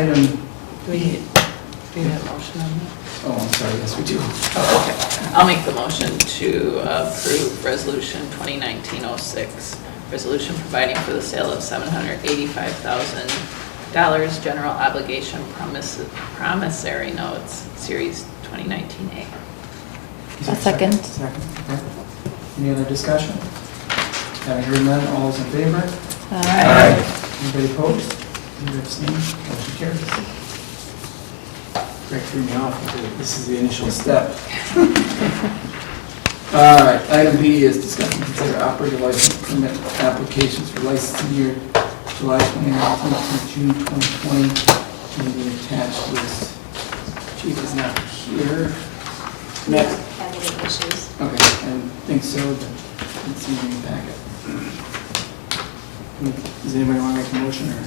Item, Do we need a motion on that? oh, I'm sorry, yes, we do. Oh, okay. I'll make the motion to approve Resolution 2019-06, resolution providing for the sale of $785,000 general obligation promissory notes, Series 2019A. Is there A second. Second, okay. Any other discussion? Having heard none, all those in favor? Anybody opposed? Anybody abstain? Motion carries. Greg threw me off. This is the initial step. All right, item B is discuss and consider operator license permit applications for licensing year July 2019 to June 2020. And the attached list. Chief is not here. Next. Have any issues? Okay, I think so, but let's see in the packet. Does anybody want to make a motion or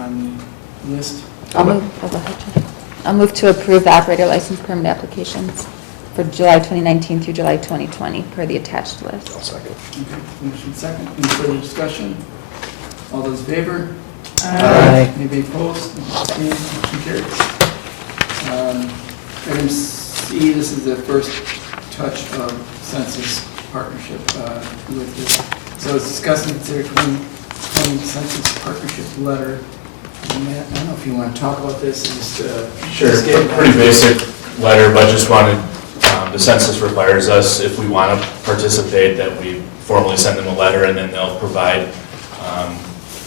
on the list? I'll move, oh, go ahead, Jen. I'll move to approve the operator license permit applications for July 2019 through July 2020 per the attached list. I'll second. Okay, motion second. Any further discussion? All those in favor? Aye. Anybody opposed? Abstained? Motion carries. Item C, this is the first touch of census partnership with this. So it's discussed and considered 2020 census partnership letter. Matt, I don't know if you want to talk about this, and just... Sure, just get- pretty basic letter, but just wanted, the census requires us, if we want to participate, that we formally send them a letter, and then they'll provide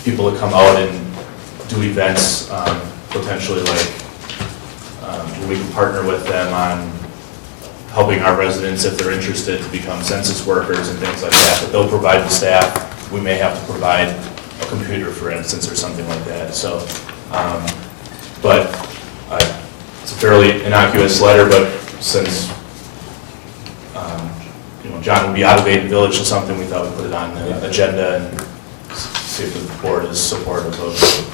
people to come out and do events, potentially like, we can partner with them on helping our residents, if they're interested, to become census workers and things like that, but they'll provide the staff. We may have to provide a computer, for instance, or something like that, so, but it's a fairly innocuous letter, but since, John will be out of Baden Village or something, we thought we'd put it on the agenda and see if the board is supportive of,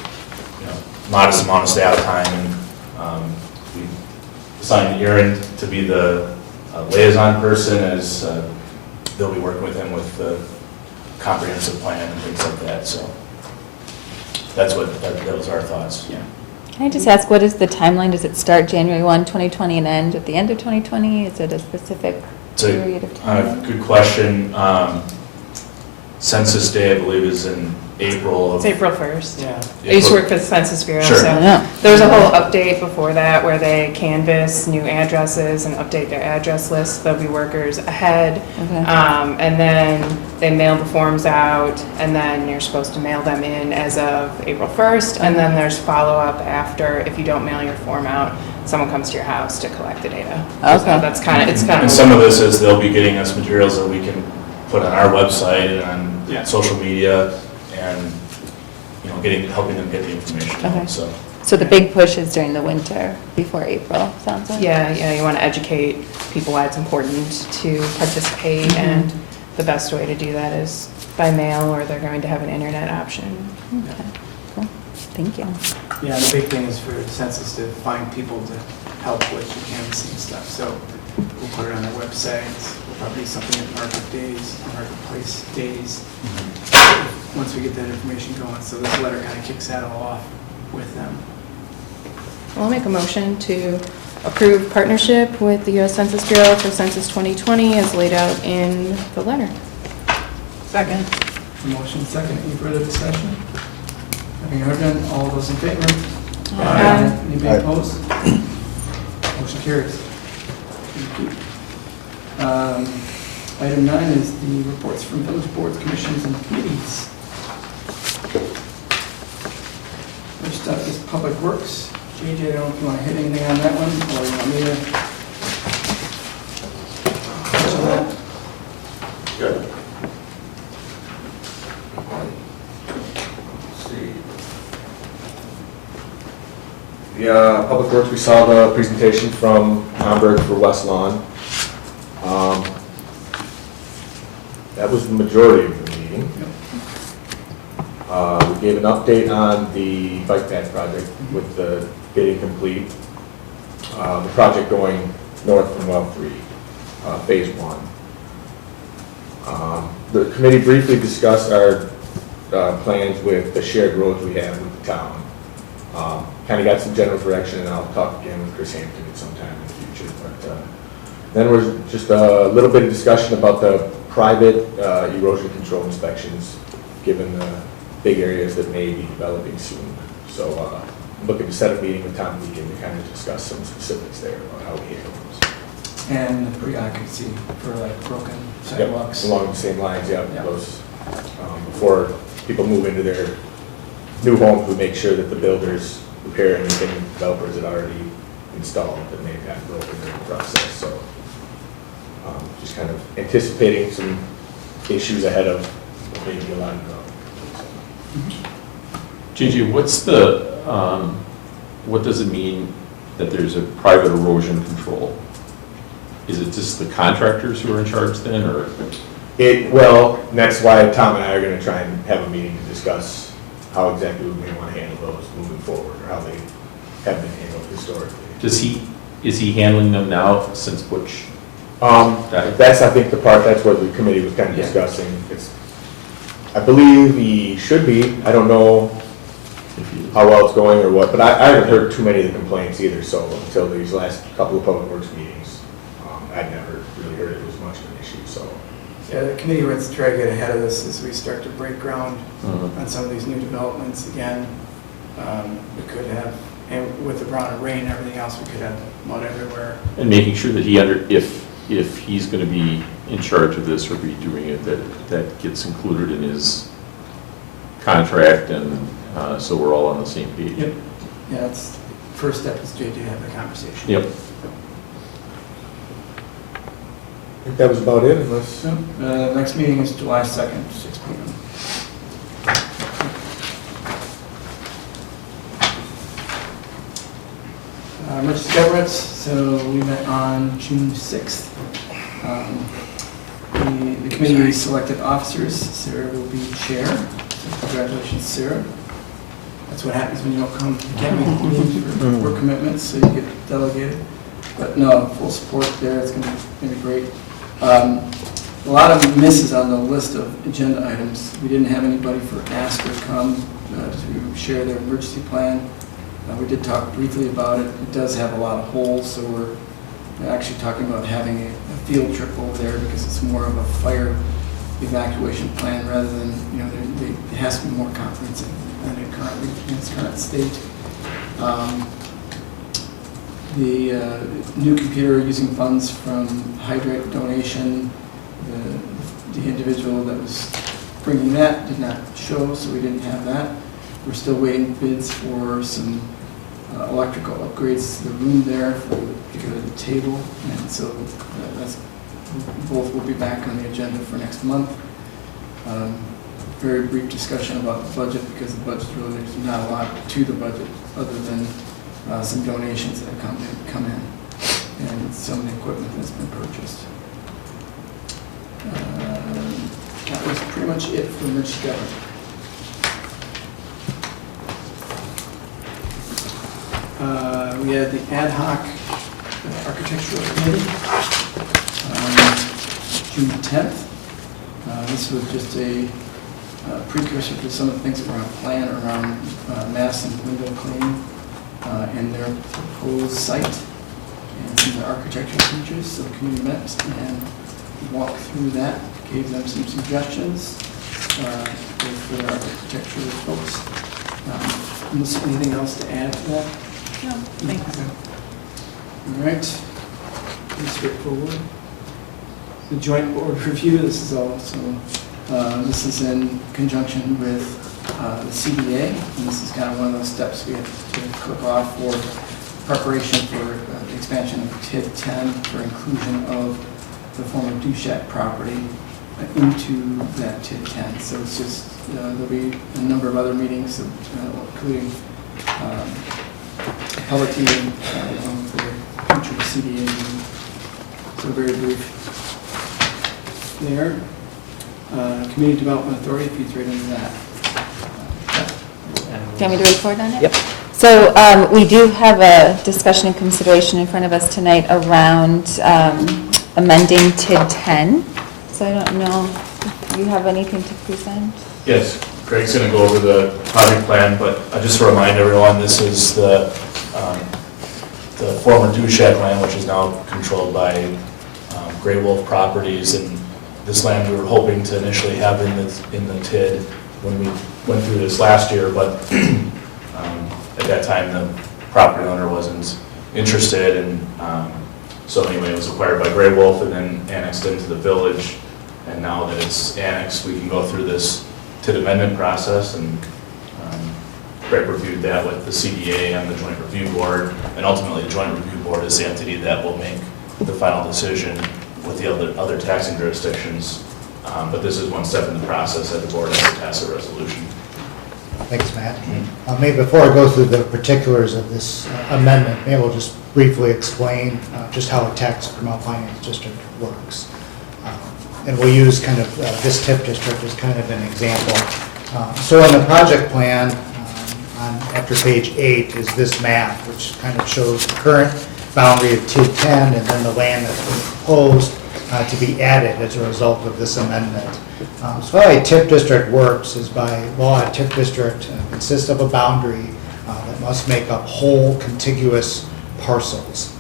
modest amount of staff time, and we assigned Aaron to be the liaison person, as they'll be working with him with the comprehensive plan and things like that, so that's what, that was our thoughts. Yeah. Can I just ask, what is the timeline? Does it start January 1, 2020 and end at the end of 2020? Is it a specific It's a period of time? good question. Census Day, I believe, is in April It's of... April 1st. Yeah. I used to work for the Census Bureau, Sure. so Yeah. there was a whole update before that where they canvass new addresses and update their address list. There'll be workers ahead. Okay. And then they mail the forms out, and then you're supposed to mail them in as of April 1st. And then there's follow-up after. If you don't mail your form out, someone comes to your house to collect the data. Okay. So that's kind of, it's kind of. And some of this is they'll be getting us materials that we can put on our website and on Yeah. social media, and, helping them get the information Okay. out, so. So the big push is during the winter, before April, sounds like? Yeah, you want to educate people why it's important to participate, Mhm. and the best way to do that is by mail, or they're going to have an internet option. Okay, cool. Thank you. Yeah, the big thing is for the census to find people to help with the canvassing stuff. So we'll put it on their websites. We'll probably do something at marketplace days, once we get that information going. So this letter kind of kicks that all off with them. I'll make a motion to approve partnership with the U.S. Census Bureau for Census 2020 as laid out in the letter. Second. Motion second. Any further discussion? Having heard none, all those in favor? Aye. Anybody Aye. opposed? Motion carries. Thank you. Item 9 is the reports from village boards, commissions, and committees. First up is Public Works. JJ, I don't know if you want to hit anything on that one, or you want me to? touch on that? Good. The Public Works, we saw the presentation from Hamburg for West Lawn. That was the majority of the meeting. We gave an update on the bike path project with the bidding complete. The project going north from well 3, phase 1. The committee briefly discussed our plans with the shared roads we have with the town. Kind of got some general direction, and I'll talk again with Chris Hampton at some time in the future. But then was just a little bit of discussion about the private erosion control inspections, given the big areas that may be developing soon. So I'm looking to set a meeting with Tom Deacon to kind of discuss some specifics there about how we handle those. And the pre-occupancy for like broken sidewalks. Yep, along the same lines, yeah, Yep. those, before people move into their new homes, we make sure that the builders repair anything developers had already installed that may have gotten broken during the process, so. Just kind of anticipating some issues ahead of maybe a lot of development. JJ, what does it mean that there's a private erosion control? Is it just the contractors who are in charge then, or? Well, and that's why Tom and I are gonna try and have a meeting to discuss how exactly we may want to handle those moving forward, or how they have been handled historically. Is he handling them now since Butch? That's, I think, the part, that's what the committee was kind of Yeah. discussing. I believe he should be, I don't know how well it's going or what, but I haven't heard too many of the complaints either, so until these last couple of public works meetings, I'd never really heard it was much of an issue, so. Yeah, the committee wants to try to get ahead of this as we start to break ground Mhm. on some of these new developments. Again, we could have, and with the brunt of rain and everything else, we could have mud everywhere. And making sure that if he's going to be in charge of this or be doing it, that gets included in his contract, and so we're all on the same page. Yep. Yeah, that's, first step is JJ to have the conversation. Yep. I think that was about it, unless. So, next meeting is July 2nd, 6 p.m. Emergency governance, so we met on June 6th. The committee selected officers. Sarah will be chair. So congratulations, Sarah. That's what happens when you don't come, you can't make meetings for work commitments, so you get delegated. But no, full support there, it's gonna be great. A lot of misses on the list of agenda items. We didn't have anybody for ASK or come to share their emergency plan. We did talk briefly about it. It does have a lot of holes, so we're actually talking about having a field trip over there because it's more of a fire evacuation plan rather than, it has to be more comprehensive than it currently, in its current state. The new computer using funds from Hydrate donation, the individual that was bringing that did not show, so we didn't have that. We're still waiting bids for some electrical upgrades to the room there, particularly the table, and so that's, both will be back on the agenda for next month. Very brief discussion about the budget, because the budget really, there's not a lot to the budget other than some donations that have come in and some of the equipment that's been purchased. That was pretty much it for emergency government. We had the ad hoc architectural committee on June 10th. This was just a precursor to some of the things that were on plan around mass and window cleaning and their proposed site and some of the architectural features. So the committee met and walked through that, gave them some suggestions for the architectural folks. Anything else to add to that? No, thanks. All right, pretty straightforward. The joint board review, this is also, this is in conjunction with the CDA, and this is kind of one of those steps we have to click off for preparation for the expansion of TID 10 for inclusion of the former Duchat property into that TID 10. So it's just, there'll be a number of other meetings, including public meeting for the future CDA meeting. So very brief there. Community Development Authority, if you throw it into that. Do you want me to report on it? Yep. So we do have a discussion and consideration in front of us tonight around amending TID 10. So I don't know if you have anything to present? Yes, Greg's gonna go over the project plan, but just to remind everyone, this is the former Dushak land, which is now controlled by Gray Wolf Properties, and this land we were hoping to initially have in the TID when we went through this last year, but at that time, the property owner wasn't interested, and so anyway, it was acquired by Gray Wolf and then annexed into the village, and now that it's annexed, we can go through this TID amendment process, and Greg reviewed that with the CDA and the Joint Review Board, and ultimately the Joint Review Board is the entity that will make the final decision with the other taxing jurisdictions. But this is one step in the process that the board has to pass a resolution. Thanks, Matt. Maybe before I go through the particulars of this amendment, maybe we'll just briefly explain just how a tax increment finance district works. And we'll use kind of this TIF district as kind of an example. So in the project plan, after page 8 is this map, which kind of shows the current boundary of TID 10 and then the land that's been proposed to be added as a result of this amendment. So how a TIF district works is by law, a TIF district consists of a boundary that must make up whole contiguous parcels.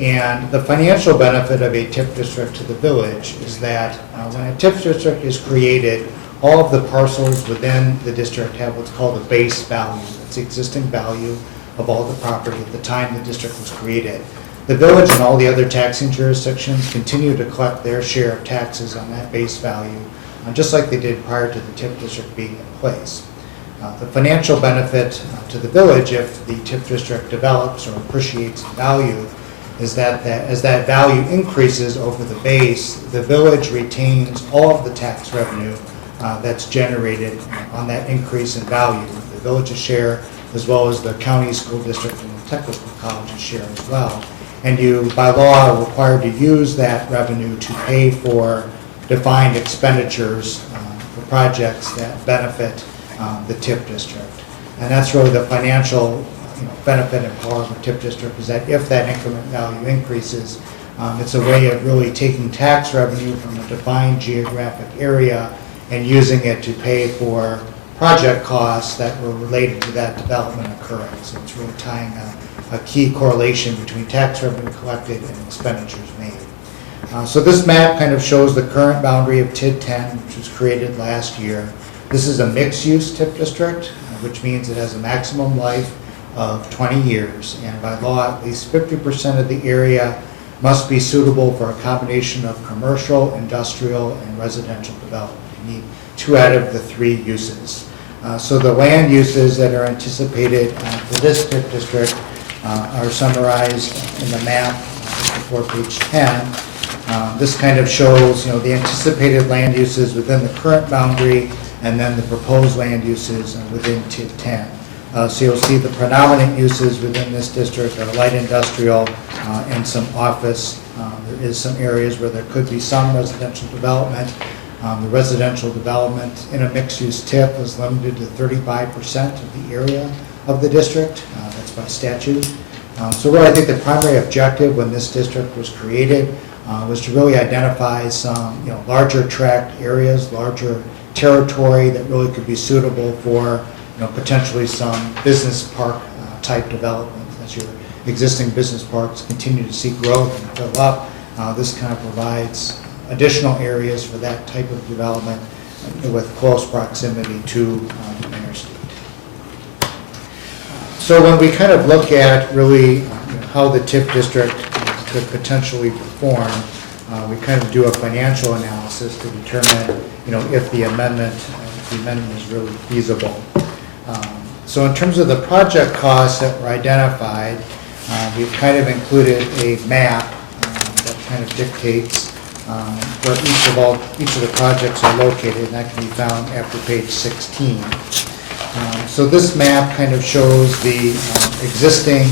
And the financial benefit of a TIF district to the village is that when a TIF district is created, all of the parcels within the district have what's called a base value. It's the existing value of all the property at the time the district was created. The village and all the other taxing jurisdictions continue to collect their share of taxes on that base value, just like they did prior to the TIF district being in place. The financial benefit to the village if the TIF district develops or appreciates in value is that as that value increases over the base, the village retains all of the tax revenue that's generated on that increase in value, the village's share, as well as the county school district and the technical college's share as well. And you, by law, are required to use that revenue to pay for defined expenditures for projects that benefit the TIF district. And that's really the financial benefit and power of a TIF district, is that if that increment value increases, it's a way of really taking tax revenue from a defined geographic area and using it to pay for project costs that were related to that development occurring. So it's really tying a key correlation between tax revenue collected and expenditures made. So this map kind of shows the current boundary of TID 10, which was created last year. This is a mixed-use TIF district, which means it has a maximum life of 20 years. And by law, at least 50% of the area must be suitable for a combination of commercial, industrial, and residential development. You need 2 out of the 3 uses. So the land uses that are anticipated for this TIF district are summarized in the map before page 10. This kind of shows, the anticipated land uses within the current boundary and then the proposed land uses within TID 10. So you'll see the predominant uses within this district are light industrial and some office. There is some areas where there could be some residential development. The residential development in a mixed-use TIF is limited to 35% of the area of the district. That's by statute. So really, I think the primary objective when this district was created was to really identify some larger tract areas, larger territory that really could be suitable for potentially some business park type development. As your existing business parks continue to see growth and fill up, this kind of provides additional areas for that type of development with close proximity to the interstate. So when we kind of look at really how the TIF district could potentially perform, we kind of do a financial analysis to determine if the amendment is really feasible. So in terms of the project costs that were identified, we've kind of included a map that kind of dictates where each of the projects are located, and that can be found after page 16. So this map kind of shows the existing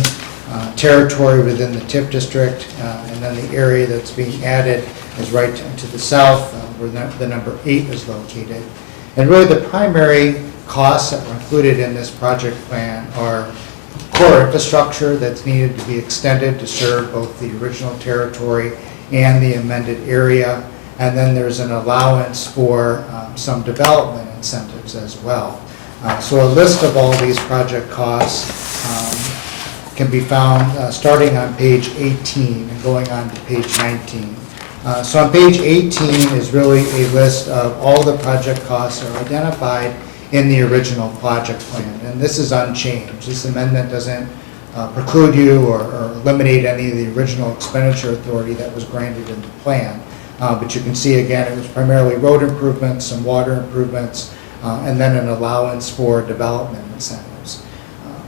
territory within the TIF district, and then the area that's being added is right to the south, where the number 8 is located. And really the primary costs that were included in this project plan are core infrastructure that's needed to be extended to serve both the original territory and the amended area. And then there's an allowance for some development in incentives as well. So a list of all these project costs can be found starting on page 18 and going on to page 19. So on page 18 is really a list of all the project costs that are identified in the original project plan, and this is unchanged. This amendment doesn't preclude you or eliminate any of the original expenditure authority that was granted in the plan. But you can see again, it was primarily road improvements, some water improvements, and then an allowance for development incentives.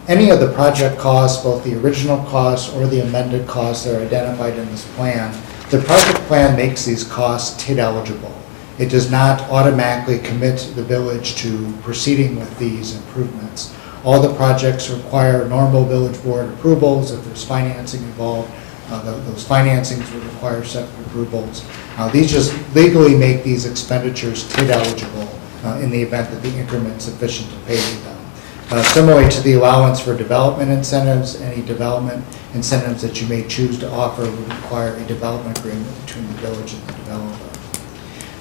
Any of the project costs, both the original costs or the amended costs that are identified in this plan, the project plan makes these costs TID eligible. It does not automatically commit the village to proceeding with these improvements. All the projects require normal village board approvals. If there's financing involved, those financings would require separate approvals. These just legally make these expenditures TID eligible in the event that the increment's sufficient to pay them. Similarly to the allowance for development incentives, any development incentives that you may choose to offer would require a development agreement between the village and the developer.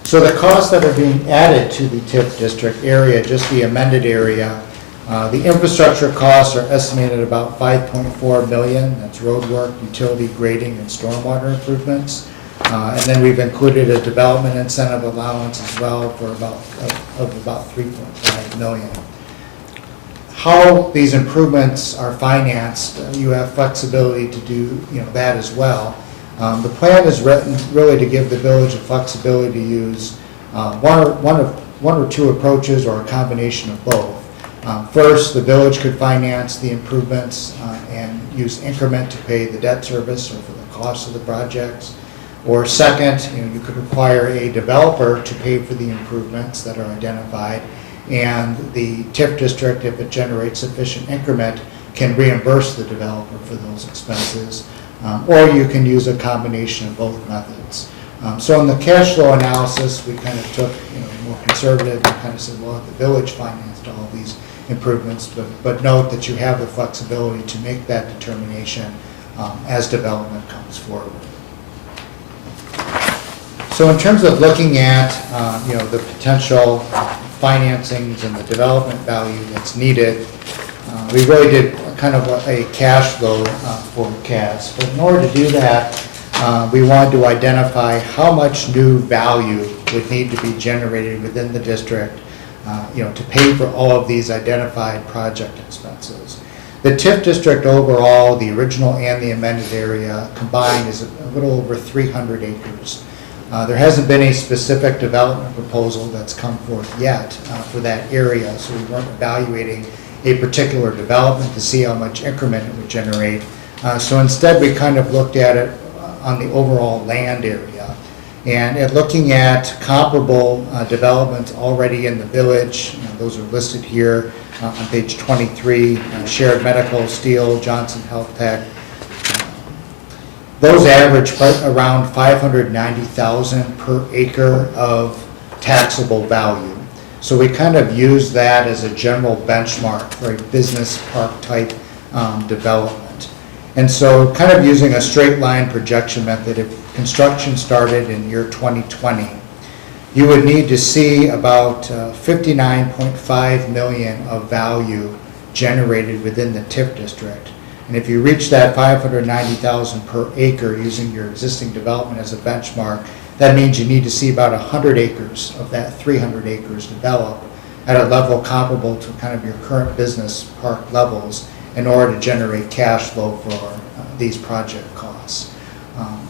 So the costs that are being added to the TIF district area, just the amended area, the infrastructure costs are estimated at about $5.4 million. That's road work, utility grading, and stormwater improvements. And then we've included a development incentive allowance as well for about 3.5 million. How these improvements are financed, you have flexibility to do that as well. The plan is written really to give the village a flexibility to use one or two approaches or a combination of both. First, the village could finance the improvements and use increment to pay the debt service or for the cost of the projects. Or second, you could require a developer to pay for the improvements that are identified, and the TIF district, if it generates sufficient increment, can reimburse the developer for those expenses. Or you can use a combination of both methods. So in the cash flow analysis, we kind of took more conservative and kind of said, well, the village financed all of these improvements, but note that you have the flexibility to make that determination as development comes forward. So in terms of looking at the potential financings and the development value that's needed, we really did kind of a cash flow forecast. But in order to do that, we wanted to identify how much new value would need to be generated within the district to pay for all of these identified project expenses. The TIF district overall, the original and the amended area combined, is a little over 300 acres. There hasn't been a specific development proposal that's come forth yet for that area, so we weren't evaluating a particular development to see how much increment it would generate. So instead, we kind of looked at it on the overall land area. And at looking at comparable developments already in the village, those are listed here on page 23, Shared Medical, Steel, Johnson Health Tech. Those average around $590,000 per acre of taxable value. So we kind of use that as a general benchmark for a business park type development. And so kind of using a straight line projection method, if construction started in year 2020, you would need to see about 59.5 million of value generated within the TIF district. And if you reach that 590,000 per acre using your existing development as a benchmark, that means you need to see about 100 acres of that 300 acres develop at a level comparable to kind of your current business park levels in order to generate cash flow for these project costs.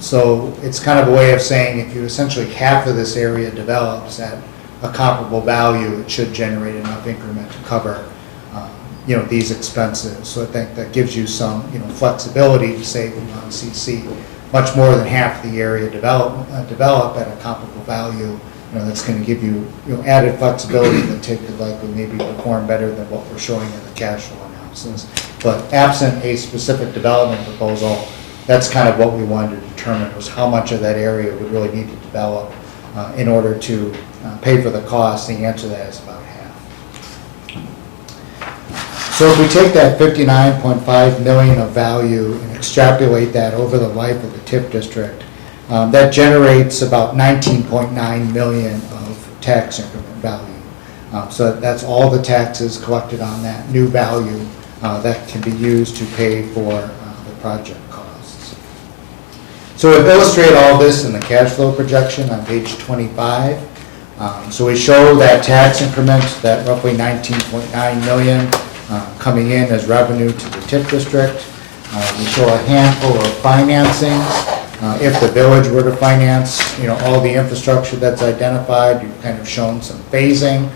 So it's kind of a way of saying if you essentially half of this area develops at a comparable value, it should generate enough increment to cover these expenses. So I think that gives you some flexibility to say we want to see much more than half the area develop at a comparable value. That's going to give you added flexibility that could likely maybe perform better than what we're showing in the cash flow analysis. But absent a specific development proposal, that's kind of what we wanted to determine was how much of that area would really need to develop in order to pay for the cost. The answer to that is about half. So if we take that 59.5 million of value and extrapolate that over the life of the TIF district, that generates about 19.9 million of tax increment value. So that's all the taxes collected on that new value that can be used to pay for the project costs. So we've illustrated all this in the cash flow projection on page 25. So we show that tax increment, that roughly 19.9 million coming in as revenue to the TIF district. We show a handful of financings. If the village were to finance, all the infrastructure that's identified, you've kind of shown some phasing,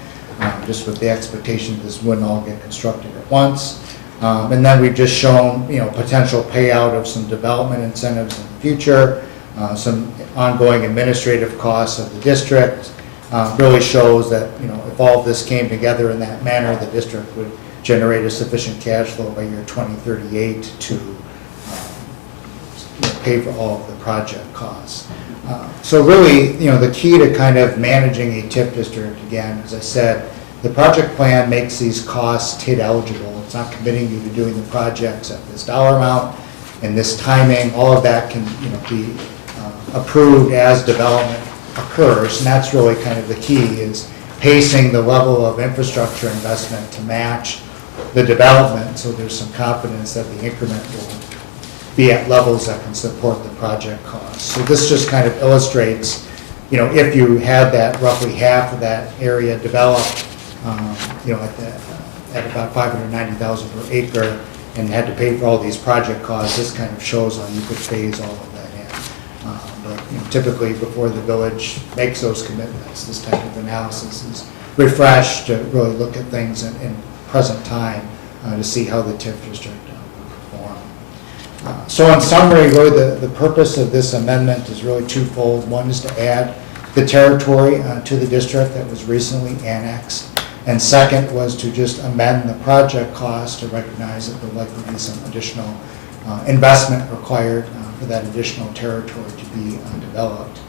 just with the expectation this wouldn't all get constructed at once. And then we've just shown, potential payout of some development incentives in the future, some ongoing administrative costs of the district. Really shows that, if all of this came together in that manner, the district would generate a sufficient cash flow by year 2038 to pay for all of the project costs. So really, the key to kind of managing a TIF district, again, as I said, the project plan makes these costs TID eligible. It's not committing you to doing the projects at this dollar amount and this timing. All of that can, be approved as development occurs, and that's really kind of the key, is pacing the level of infrastructure investment to match the development, so there's some confidence that the increment will be at levels that can support the project costs. So this just kind of illustrates, if you had that roughly half of that area developed, at about 590,000 per acre, and had to pay for all these project costs, this kind of shows how you could phase all of that in. But typically, before the village makes those commitments, this type of analysis is refreshed to really look at things in present time to see how the TIF district will perform. So in summary, really the purpose of this amendment is really twofold. One is to add the territory to the district that was recently annexed. And second was to just amend the project cost to recognize that there likely be some additional investment required for that additional territory to be developed.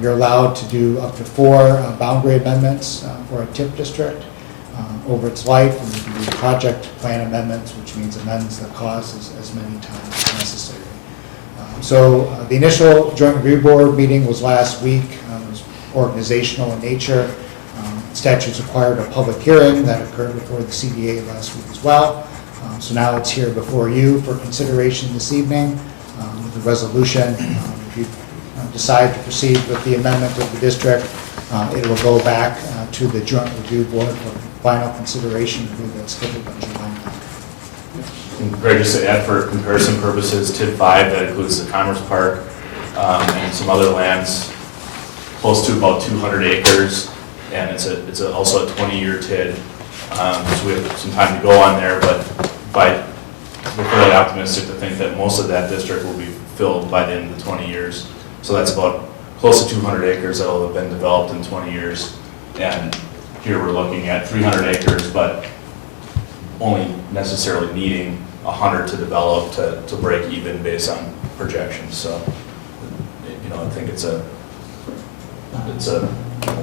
You're allowed to do up to 4 boundary amendments for a TIF district over its life, and you can do project plan amendments, which means amends the cost as many times as necessary. So the initial joint review board meeting was last week. It was organizational in nature. Statutes required a public hearing that occurred before the CDA last week as well. So now it's here before you for consideration this evening with the resolution. If you decide to proceed with the amendment of the district, it will go back to the joint review board for final consideration. I believe that's scheduled on July 9th. And Greg, just to add for comparison purposes, TID 5, that includes the Commerce Park and some other lands close to about 200 acres, and it's also a 20-year TID. So we have some time to go on there, but we're fairly optimistic to think that most of that district will be filled by the end of the 20 years. So that's about close to 200 acres that will have been developed in 20 years. And here we're looking at 300 acres, but only necessarily needing 100 to develop to break even based on projections. So, I think it's a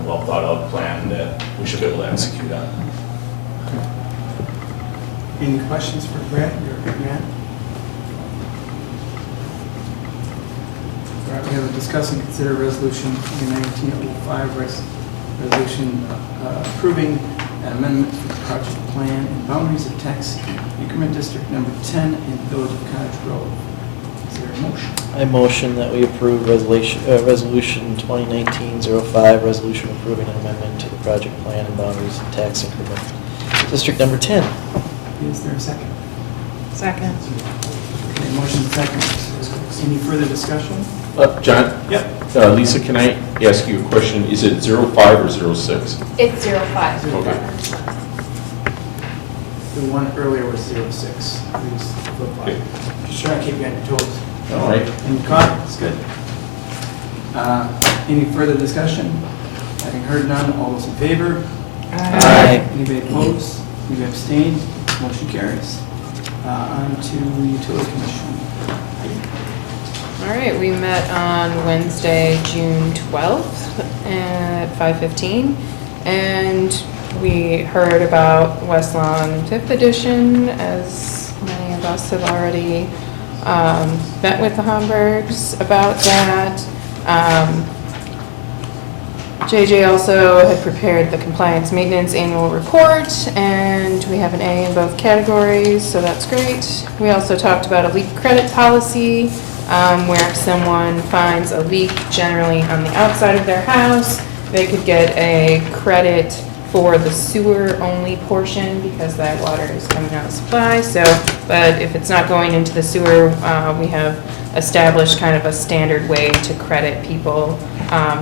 well thought out plan that we should be able to execute on. Any questions for Brett or Matt? All right, we have a discuss and consider resolution 1905, resolution approving an amendment to the project plan and boundaries of tax increment district number 10 in the village of Cottage Grove. Is there a motion? I motion that we approve resolution 2019-05, resolution approving an amendment to the project plan and boundaries of tax increment district number 10. Is there a second? Second. Okay, motion second. Any further discussion? John? Yep. Lisa, can I ask you a question? Is it 05 or 06? It's 05. Okay. The one earlier was 06. We just flip Okay. Just trying to keep you on your toes. All right. And you caught it? It's good. Any further discussion? Having heard none, all those in favor? Aye. Anybody opposed? Anybody abstained? Motion carries. On to utility commission. All right, we met on Wednesday, June 12th at 5:15, and we heard about West Lawn TIF edition, as many of us have already met with the Homburgs about that. JJ also had prepared the compliance maintenance annual report, and we have an A in both categories, so that's great. We also talked about a leak credit policy, where if someone finds a leak generally on the outside of their house, they could get a credit for the sewer-only portion because that water is coming out of supply. So, but if it's not going into the sewer, we have established kind of a standard way to credit people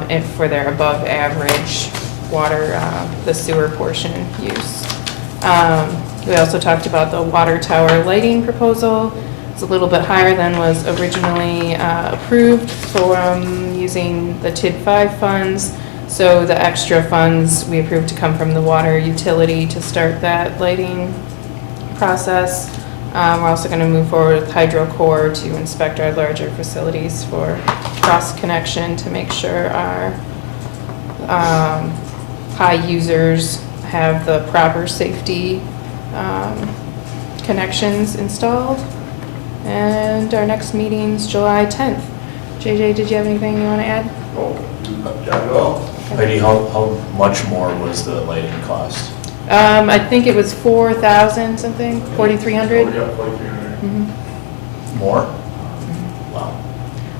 if for their above-average water, the sewer portion use. We also talked about the water tower lighting proposal. It's a little bit higher than was originally approved from using the TID5 funds. So the extra funds we approved to come from the water utility to start that lighting process. We're also going to move forward with HydroCore to inspect our larger facilities for cross connection to make sure our high users have the proper safety connections installed. And our next meeting's July 10th. JJ, did you have anything you want to add? Heidi, how much more was the lighting cost? I think it was 4,000 something, 4,300. Yeah, 4,300. Mhm. More? Wow.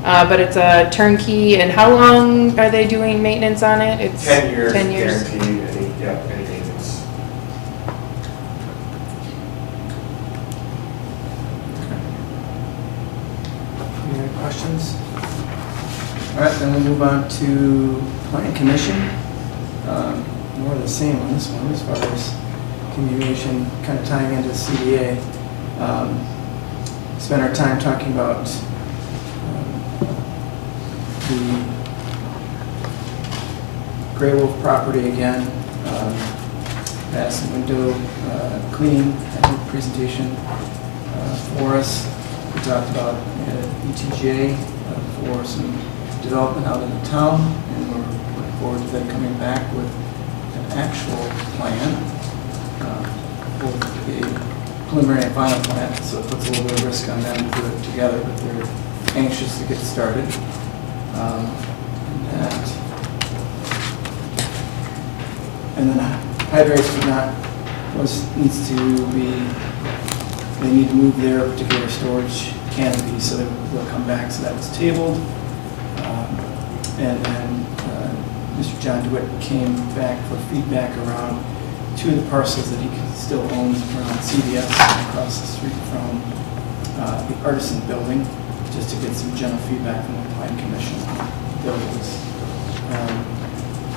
But it's a turnkey, and how long are they doing maintenance on it? It's 10 years. 10 years. Guaranteed, any maintenance. Any other questions? All right, then we'll move on to Planning Commission. More of the same on this one as far as communication, kind of tying into CDA. Spent our time talking about the Gray Wolf property again. Passed window cleaning presentation for us. We talked about ETJ for some development out in the town, and we're looking forward to them coming back with an actual plan, both a preliminary and final plan, so it puts a little bit of risk on them to do it together, but they're anxious to get started. And then hydrates needs to be, they need to move their particular storage canopy, so they'll come back, so that was tabled. And then Mr. John DeWitt came back for feedback around two of the parcels that he still owns around CVS across the street from the Artisan Building, just to get some general feedback from the Planning Commission buildings.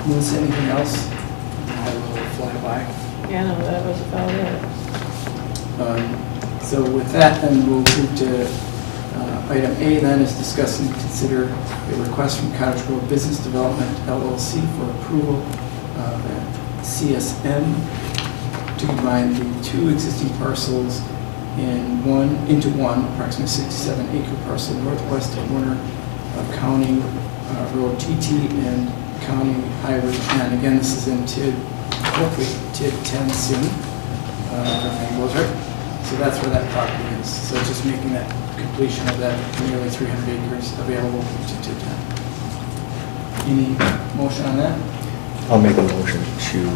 Melissa, anything else? I will fly by. Yeah, no, that was about it. So with that, then we'll move to item A then is discuss and consider a request from Cottage Grove Business Development LLC for approval of a CSN to combine the two existing parcels into one approximately 67-acre parcel northwest corner of County Road TT and County Highway 10. Again, this is in TID, hopefully TID 10 soon, if everything goes right. So that's where that property is. So it's just making that completion of that nearly 300 acres available to TID 10. Any motion on that? I'll make a motion to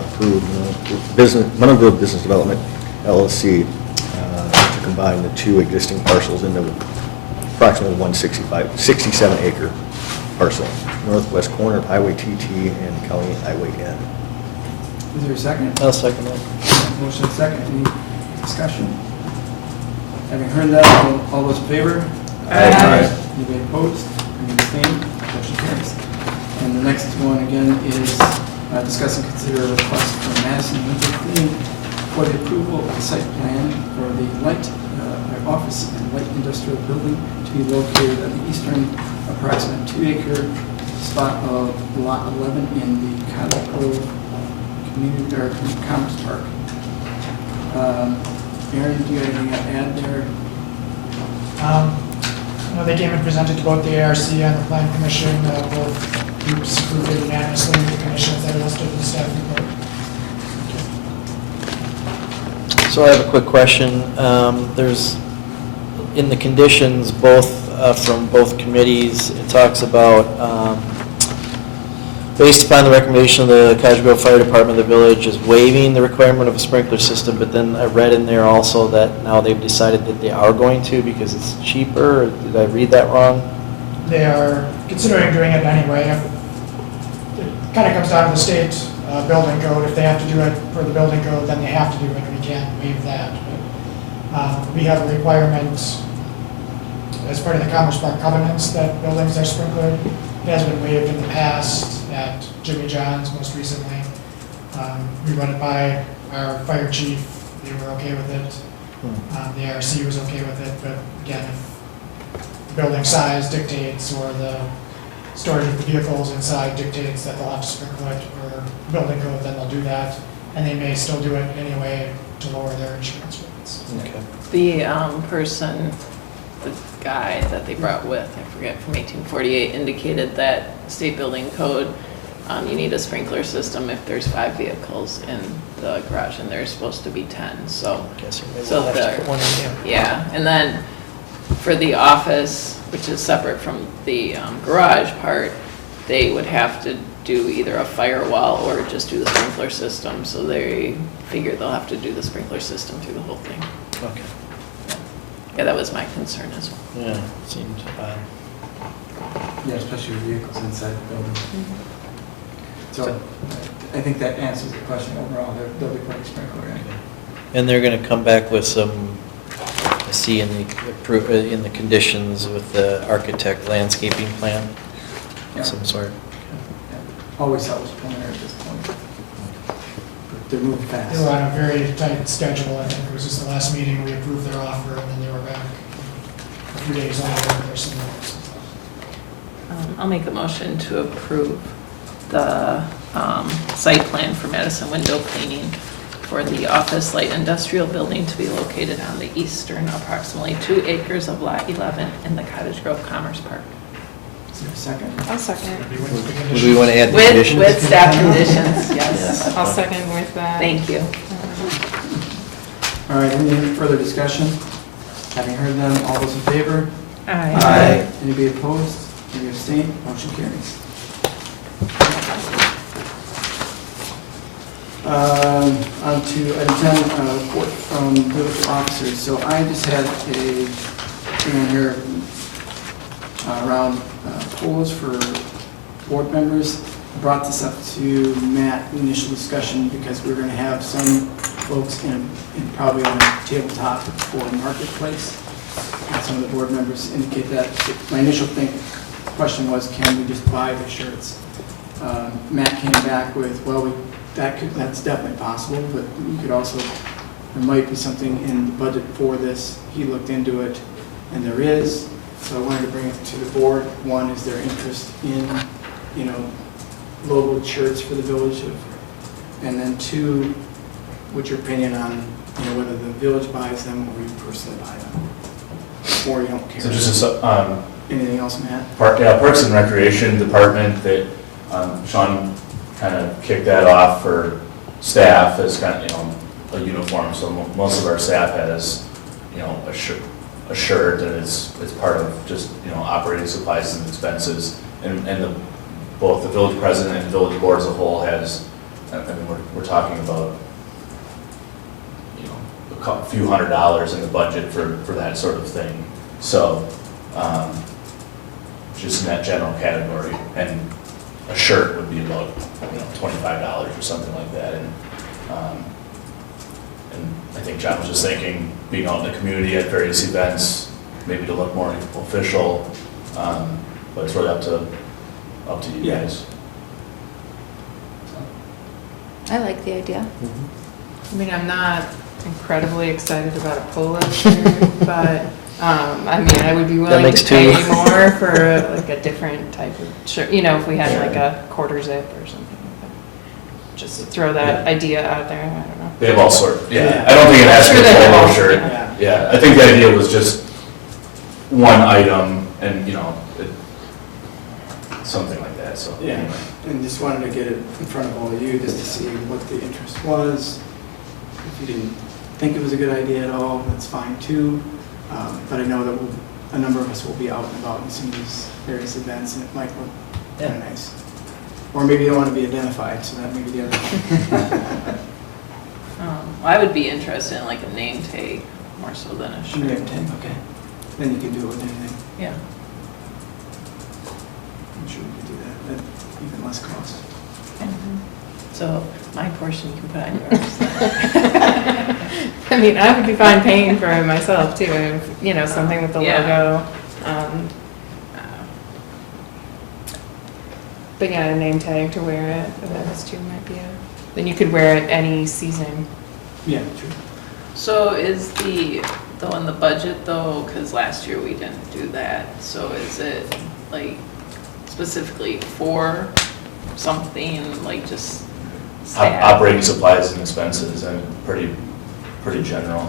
approve Munham Grove Business Development LLC to combine the two existing parcels into approximately 67-acre parcel, northwest corner of Highway TT and County Highway N. Is there a second? I'll second that. Motion second. Any discussion? Having heard that, all those in favor? Aye. Anybody opposed? Any abstained? Motion carries. And the next one again is discuss and consider a request from Madison Winter Clean for the approval of the site plan for the light office and light industrial building to be located at the eastern approximate 2-acre spot of lot 11 in the Cottage Grove Community or Commons Park. Aaron, do you have anything to add there? They came and presented to both the ARC and the Plan Commission. Both groups approved it unanimously with the conditions that are listed in the staff report. So I have a quick question. There's, in the conditions, both from both committees, it talks about based upon the recommendation of the Cottage Grove Fire Department, the village is waiving the requirement of a sprinkler system, but then I read in there also that now they've decided that they are going to because it's cheaper, or did I read that wrong? They are considering doing it anyway. It kind of comes down to the state building code. If they have to do it for the building code, then they have to do it. We can't waive that. But, we have a requirement as part of the Commerce Park covenants that buildings are sprinklered. It has been waived in the past at Jimmy John's most recently. We run it by our fire chief. They were okay with it. The ARC was okay with it, but again, if building size dictates or the storage of the vehicles inside dictates that they'll have to sprinkle it or building code, then they'll do that. And they may still do it anyway to lower their insurance rates. Okay. The person, the guy that they brought with, I forget, from 1848, indicated that state building code, you need a sprinkler system if there's 5 vehicles in the garage, and there's supposed to be 10, so. Guessing maybe So we'll have to there- put one in, Yeah, and then for the office, which is separate from the garage part, they would have to do either a firewall or just do the sprinkler system, so they figure they'll have to do the sprinkler system through the whole thing. Okay. Yeah, that was my concern as well. Yeah, seems odd. Yeah, especially with vehicles inside the building. So I think that answers the question overall. They'll be putting sprinkler in. And they're gonna come back with some, I see in the conditions with the architect landscaping plan, Yeah. some sort. Always thought it was preliminary at this point. But they're moving fast. They were on a very tight schedule. I think it was just the last meeting we approved their offer and then they were back a few days later or something. I'll make a motion to approve the site plan for Madison window cleaning for the office light industrial building to be located on the eastern approximately 2 acres of Lot 11 in the Cottage Grove Commerce Park. Is there a second? I'll second. Would we want to add the conditions? With staff conditions, yes. I'll second with that. Thank you. All right, any further discussion? Having heard them, all those in favor? Aye. Anybody opposed? Any abstain? Motion carries. On to item 10, report from village officers. So I just had a thing in here around polls for board members. I brought this up to Matt in initial discussion because we're going to have some folks in probably on the tabletop for Marketplace. And some of the board members indicate that. My initial question was, can we just buy the shirts? Matt came back with, well, that's definitely possible, but you could also, there might be something in the budget for this. He looked into it, and there is. So I wanted to bring it to the board. One, is there interest in, logoed shirts for the village of, and then two, what's your opinion on, whether the village buys them or you personally buy them? Or you don't care? So just Anything else, Matt? Parks and Recreation Department, that Sean kind of kicked that off for staff as kind of, a uniform. So most of our staff has, a shirt, and it's part of just, operating supplies and expenses. And both the village president and village board as a whole has, we're talking about, a few $100s in the budget for that sort of thing. So, just in that general category, and a shirt would be about, $25 or something like that. And I think John was just thinking, being out in the community at various events, maybe to look more official, but it's really up to you guys. I like the idea. I mean, I'm not incredibly excited about a polo shirt, but, I would be willing makes to pay two. more for like a different type of shirt, if we had like a quarter zip or something like that. Just to throw that idea out there, I don't know. They have all sorts, yeah. I don't think it has to be I'm sure they a have polo all- shirt. yeah. Yeah, I think the idea was just one item and, something like that, so. Yeah. anyway. And just wanted to get it in front of all of you, just to see what the interest was. If you didn't think it was a good idea at all, that's fine too. But I know that a number of us will be out and about in some of these various events, and it might look kind of nice. Or maybe you don't want to be identified, so that may be the other thing. I would be interested in like a name tag more so than a shirt. Name tag, okay. Then you can do it with anything. Yeah. I'm sure you can do that, at even less cost. So my portion you can put on yours. I mean, I would be fine paying for it myself too, if, you know, something with the Yeah. logo. But yeah, a name tag to wear it, events too might be then you could wear it any season. Yeah, true. So is though in the budget though, because last year we didn't do that, so is it like specifically for something like just staff? Operating supplies and expenses, and pretty general.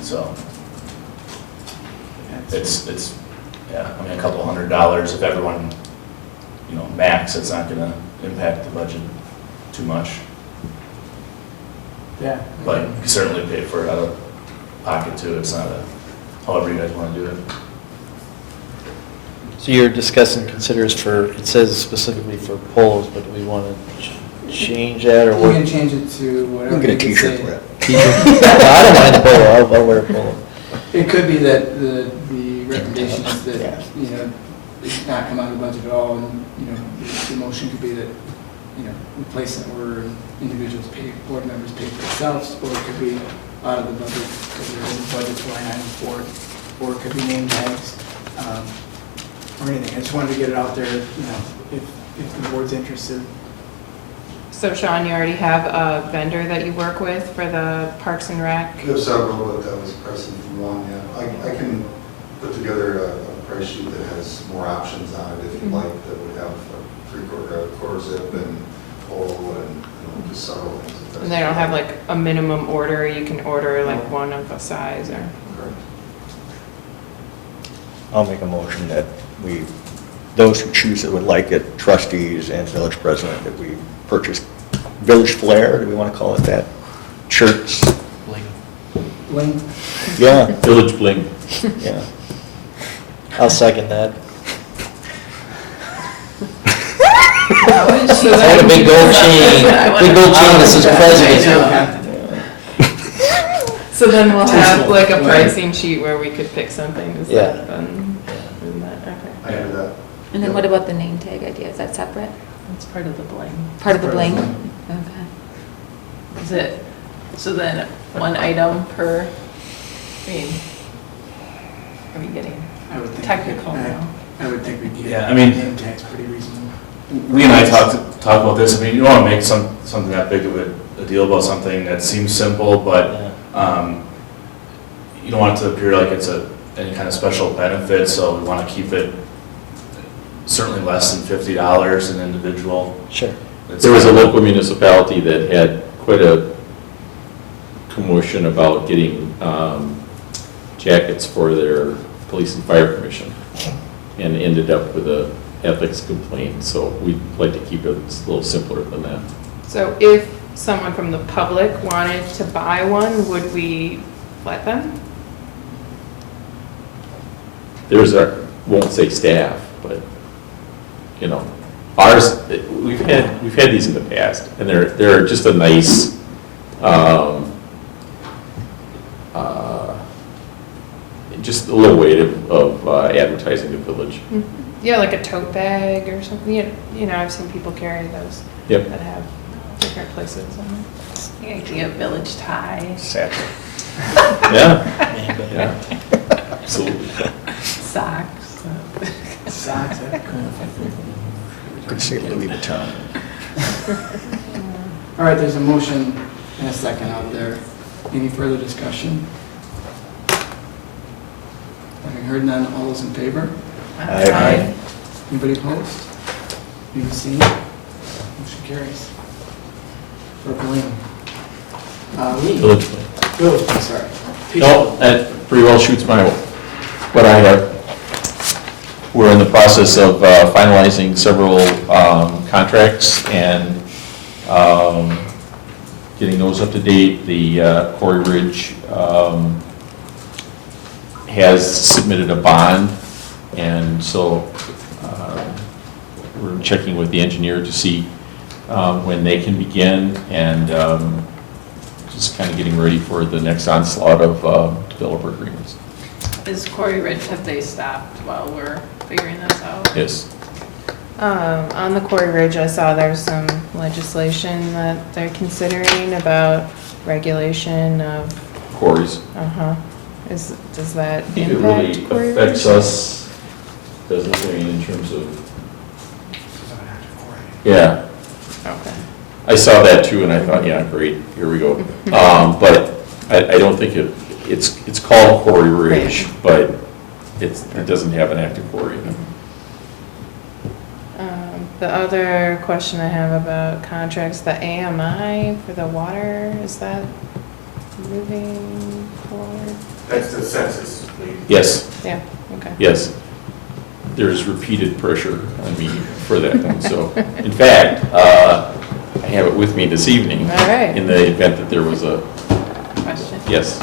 So it's, yeah, I mean, a couple $100 if everyone, you know, max, it's not gonna impact the budget too much. Yeah. But you can certainly pay for it out of pocket too, it's not however you guys wanna do it. So you're discussing considers for, it says specifically for polos, but do we want to change that or We what? can change it to You whatever. can get a you can t-shirt say. for it. I don't mind the polo, I'll wear a polo. It could be that the recommendation is Yeah. that, you know, it's not come out of the budget at all, and, you know, the motion could be that, you know, replace it where individuals pay, board members pay for themselves, or it could be out of the budget, because there is a budget line item for it, or it could be name tags, or anything. I just wanted to get it out there, you know, if the board's interested. So Sean, you already have a vendor that you work with for the Parks and Rec? We have several, but that was pricing from one, yeah. I can put together a price sheet that has more options on it if you'd like, that would have a quarter zip and polo and, you know, just several things. if that's- And they don't have like a minimum order, you can order like one of a size or? Correct. I'll make a motion that we, those who choose that would like it, trustees and village president, that we purchase village flair, do we want to call it that? Shirts, Bling? yeah, Village Bling. yeah. I'll second that. So I want a big gold chain, big gold chain that says president. So then we'll have like a pricing sheet where we could pick something, is Yeah. that fun? Isn't that, okay. I can do that. And then what about the name tag idea? Is that separate? It's part of the bling. Part of the Part of bling? the Okay. Is it, so then one item per, I mean, are we getting I would think. technical now? I would think we'd get. Yeah, I mean- Name tags pretty reasonable. We and I talked about this, I mean, you don't wanna make something that big of a deal about something that seems simple, but, you don't want it to appear like it's any kind of special benefit, so we wanna keep it certainly less than $50 an individual. Sure. There was a local municipality that had quite a commotion about getting jackets for their police and fire commission, and ended up with a ethics complaint, so we'd like to keep it a little simpler than that. So if someone from the public wanted to buy one, would we let them? There's our, won't say staff, but, you know, ours, we've had these in the past, and they're just a nice, just a little way of advertising the village. Yeah, like a tote bag or something, you know, I've seen people carry those Yep. that have different places on them. The idea of village tie, Satchel. Yeah, yeah, absolutely. socks. Socks, that'd be cool. Could say Louis Vuitton. All right, there's a motion and a second out there. Any further discussion? Having heard none, all those in favor? Aye. Anybody opposed? Be seen? Motion carries. For Blaine. Lee? Village. Village, I'm sorry. No, that pretty well shoots what I have. We're in the process of finalizing several contracts and getting those up to date. The Corey Ridge has submitted a bond, and so we're checking with the engineer to see when they can begin, and just kind of getting ready for the next onslaught of developer agreements. Is Quarry Ridge, have they stopped while we're figuring this out? Yes. On the Quarry Ridge, I saw there's some legislation that they're considering about regulation of, Quarries. does that I think it impact really Quarry Ridge? affects us, doesn't it, I mean, in terms of, yeah. Okay. I saw that too, and I thought, yeah, great, here we go. But I don't think it's called Quarry Ridge, but it doesn't have an active quarry in it. The other question I have about contracts, the AMI for the water, is that moving forward? That's the census lead. Yes, Yeah, okay. yes. There's repeated pressure on me for that one, so. In fact, I have it with me this evening. All right. In the event that there was a, Question? yes.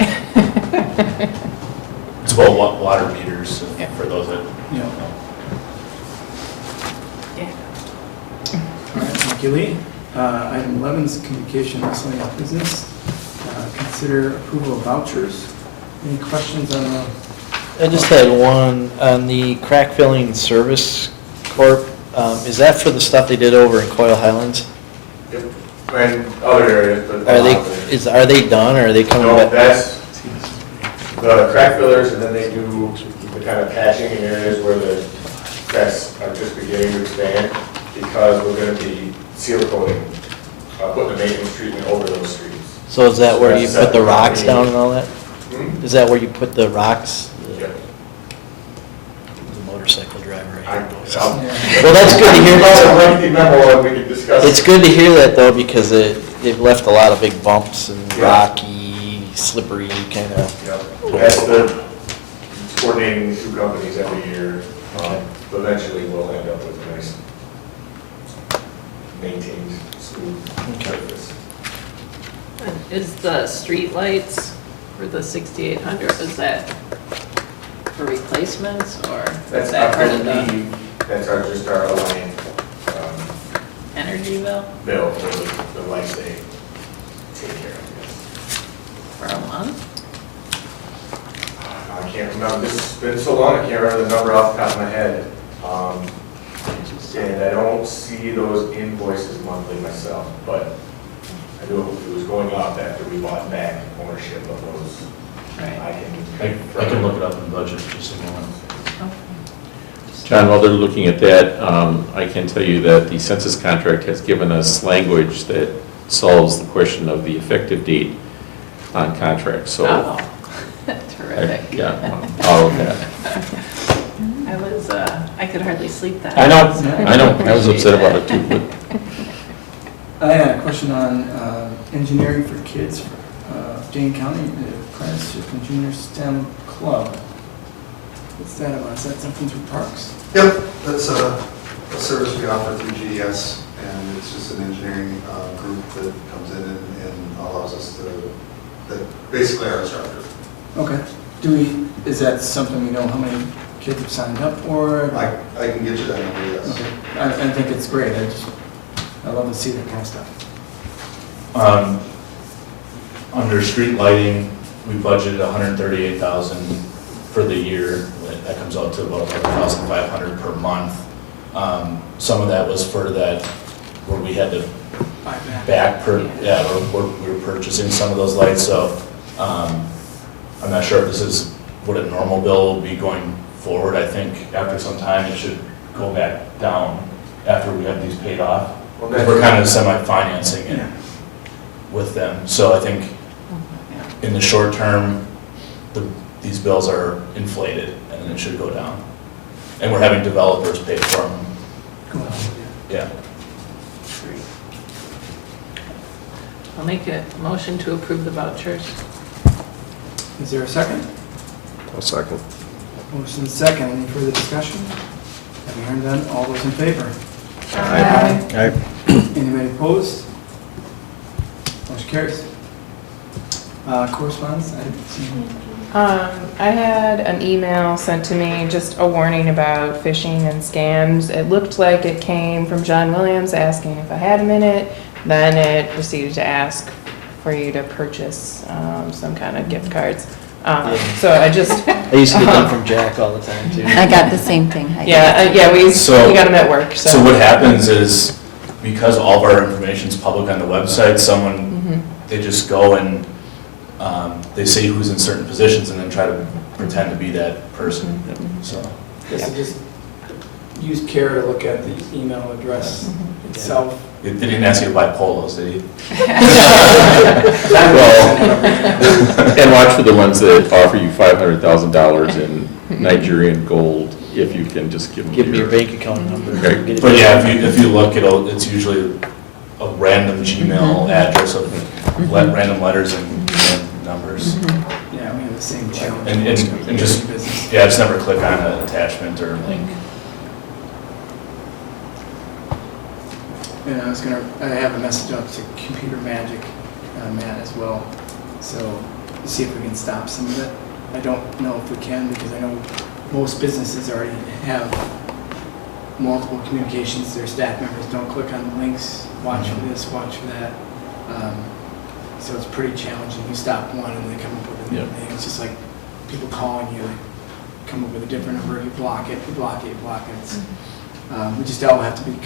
It's about water meters Yeah. for those that, Yeah. All right, thank you, Lee. Item 11 is communication miscellaneous business. Consider approval of vouchers. Any questions on the? I just had one on the crack filling service corp. Is that for the stuff they did over in Coyle Highlands? Yep. And other areas, but. Are they done, or are they coming No, back? that's the crack fillers, and then they do the kind of patching in areas where the cracks are just beginning to expand, because we're gonna be seal coating, putting a maintenance treatment over those streets. So is that where you That's put the rocks separate. down and all that? Hmm? Is that where you put the rocks? Yep. The motorcycle driver. I- right? I'll- Well, that's good to hear. It's a lengthy memo, and we can discuss. It's good to hear that though, because they've left a lot of big bumps and Yeah. rocky, slippery kind of. Yep. That's the coordinating the two companies every year. But eventually we'll end up with a nice maintained, smooth surface. Is the street lights for the 6,800, is that for replacements, or is That's that our part of the belief, that's our, just our line, energy bill bill for the lights they take care of, yes. for a month? I can't remember, this has been so long, I can't remember the number off the top of my head. And I don't see those invoices monthly myself, but I knew it was going up after we bought back ownership of those. Right. I can look it up in the budget just a moment. John, while they're looking at that, I can tell you that the census contract has given us language that solves the question of the effective date on contracts, so. Oh, terrific. Yeah, all of that. I could hardly sleep that I night. know, I was upset about it too, but I had a question on engineering for kids, Dane County, the Apprenticeship and Junior STEM Club. What's that about? Is that something through Parks? Yep, that's a service we offer through GDS, and it's just an engineering group that comes in and allows us that basically our instructor. Okay. Is that something we know how many kids have signed up for? I can get you that number, yes. Okay. I think it's great. I love to see that kind of stuff. Under street lighting, we budgeted $138,000 for the year. That comes out to about $11,500 per month. Some of that was for that, where we had to we were purchasing some of those lights, so I'm not sure if this is what a normal bill will be going forward. I think after some time, it should go back down after we have these paid off. Because we're kind of semi-financing it with them. So I think in the short term, these bills are inflated, and then it should go down. And we're having developers pay for them. Yeah. I'll make a motion to approve the vouchers. Is there a second? A second. Motion second. Any further discussion? Having heard none, all those in favor? Aye. Anybody opposed? Motion carries. Correspondence, I didn't see. I had an email sent to me, just a warning about phishing and scams. It looked like it came from John Williams asking if I had a minute. Then it proceeded to ask for you to purchase some kind of gift cards. So I just. I used to get them from Jack all the time too. I got the same thing. I Yeah, we So- got them at work, so. So what happens is, because all of our information is public on the website, Mhm. they just go and, they say who's in certain positions and then try to pretend to be that person, so. Guess I just use care to look at the email address itself. They didn't ask you to buy polos, did he? Well, and watch for the ones that offer you $500,000 in Nigerian gold, if you can just give them. Give me your bank account number. Right. Get it But yeah, done. if you look, it's usually a random Gmail address of random letters and numbers. Yeah, we have the same challenge. And just, Business. yeah, just never click on an attachment or link. And I have a message out to Computer Magic, Matt, as well, so see if we can stop some of it. I don't know if we can, because I know most businesses already have multiple communications, their staff members don't click on the links, watch for this, watch for that. So it's pretty challenging. You stop one and they come up with a new thing. It's just like people calling you, they come up with a different number, you block it, you block it, you block it. It's, we just all have to be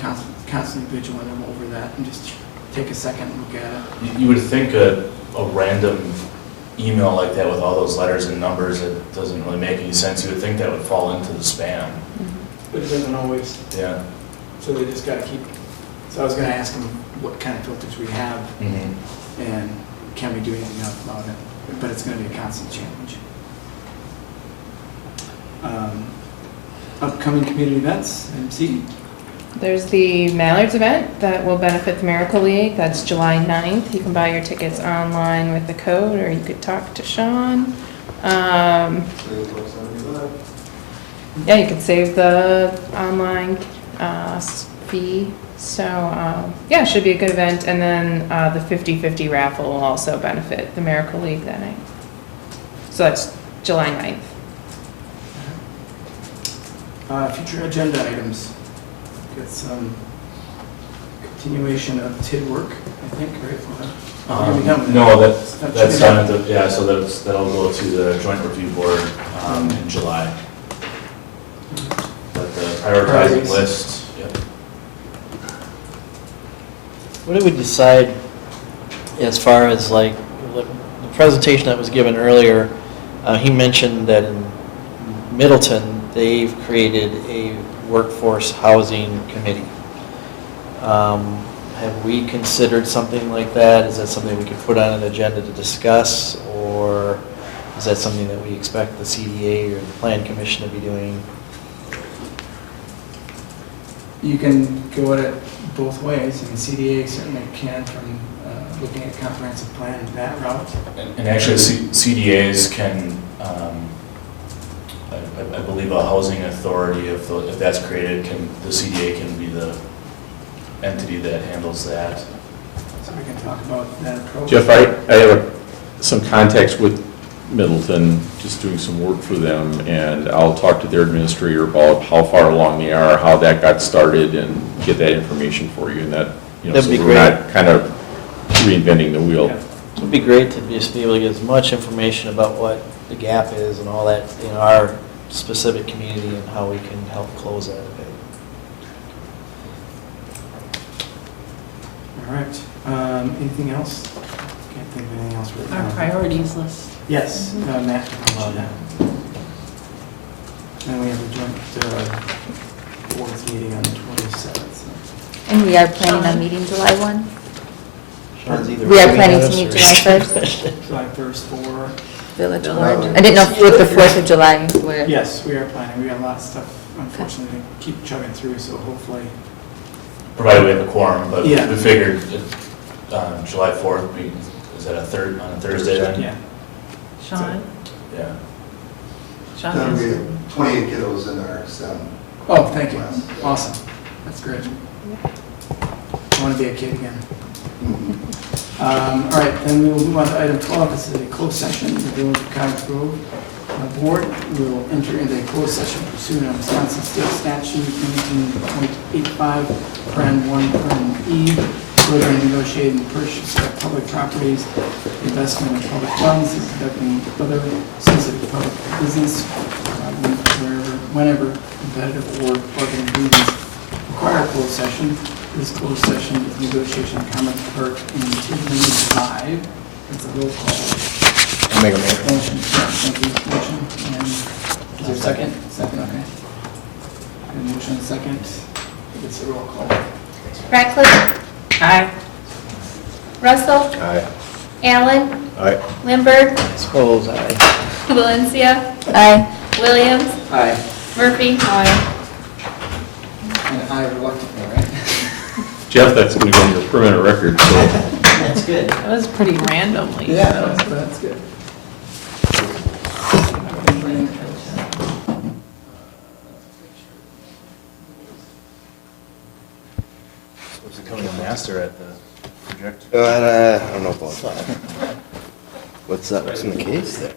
constantly vigilant over that and just take a second and look at it. You would think a random email like that with all those letters and numbers, it doesn't really make any sense. You would think that would fall into the spam. But it doesn't always. Yeah. So they just gotta keep, so I was gonna ask them what kind of filters we have and can we do anything else about it? But it's gonna be a constant challenge. Upcoming community events, MC. There's the Mallards event that will benefit the Miracle League. That's July 9th. You can buy your tickets online with the code, or you could talk to Sean. Yeah, you could save the online fee. So, yeah, it should be a good event. And then the 50/50 raffle will also benefit the Miracle League that night. So that's July 9th. Future agenda items. Got some continuation of TID work, I think, right? We're gonna be done with No, that. that's done at the, yeah, so that'll go to the joint review board in July. But the prioritizing Priorities. list, yep. What did we decide as far as like, the presentation that was given earlier, he mentioned that in Middleton, they've created a workforce housing committee. Have we considered something like that? Is that something we could put on an agenda to discuss? Or is that something that we expect the CDA or the Plan Commission to be doing? You can go at it both ways, and CDA certainly can from looking at comprehensive plan that route. And actually, CDAs can, I believe a housing authority, if that's created, the CDA can be the entity that handles that. So we can talk about that approach. Jeff, I have some contacts with Middleton, just doing some work for them, and I'll talk to their administrator about how far along they are, how that got started, and get that information for you, and that, you know, That'd so be we're great. not kind of reinventing the wheel. Yeah. It would be great to just be able to get as much information about what the gap is and all that in our specific community and how we can help close that a bit. All right. Anything else? Can't think of anything else right now. Our priorities list. Yes, Matt mentioned that. And we have a joint board's meeting on the 27th. And we are planning on meeting July 1? Sean's either We are waving planning at to us meet or- July 1st, July 1st for, Village Board. I didn't know if with the 4th of July, where. yes, we are planning. We got a lot of stuff, unfortunately, to keep chugging through, so hopefully. Provided we have a quorum, but we Yeah. figured July 4th, is that on a Thursday then? Yeah. Sean? Yeah. Sean Then we has- have 28 kiddos in our STEM. Oh, thank you. class. Awesome. That's great. I want to be a kid again. Mhm. All right, then we will move on to item 12, this is a closed session, the Village of Cottage Grove Board will enter into a closed session pursuant to Wisconsin State Statute 19.85, paren 1, paren E, further negotiating the purchase of public properties, investment of public funds, and conducting other sensitive public business, whenever competitive or bargaining reasons require a closed session. This closed session is negotiation of common part in 295. It's a roll call. I'll make a motion. Motion, thank you, motion, and is there a second? Second, okay. Good motion, and second. It's a roll call. Ratcliffe? Aye. Russell? Aye. Allen? All right. Lindberg? Suppose I. Valencia? Aye. Williams? Aye. Murphy? Aye. And I reluctantly, right? Jeff, that's going to go on your permanent record, so. That's good. That was pretty randomly. Yeah, so. that's good. Was becoming a master at the project. I don't know about that. What's in the case there?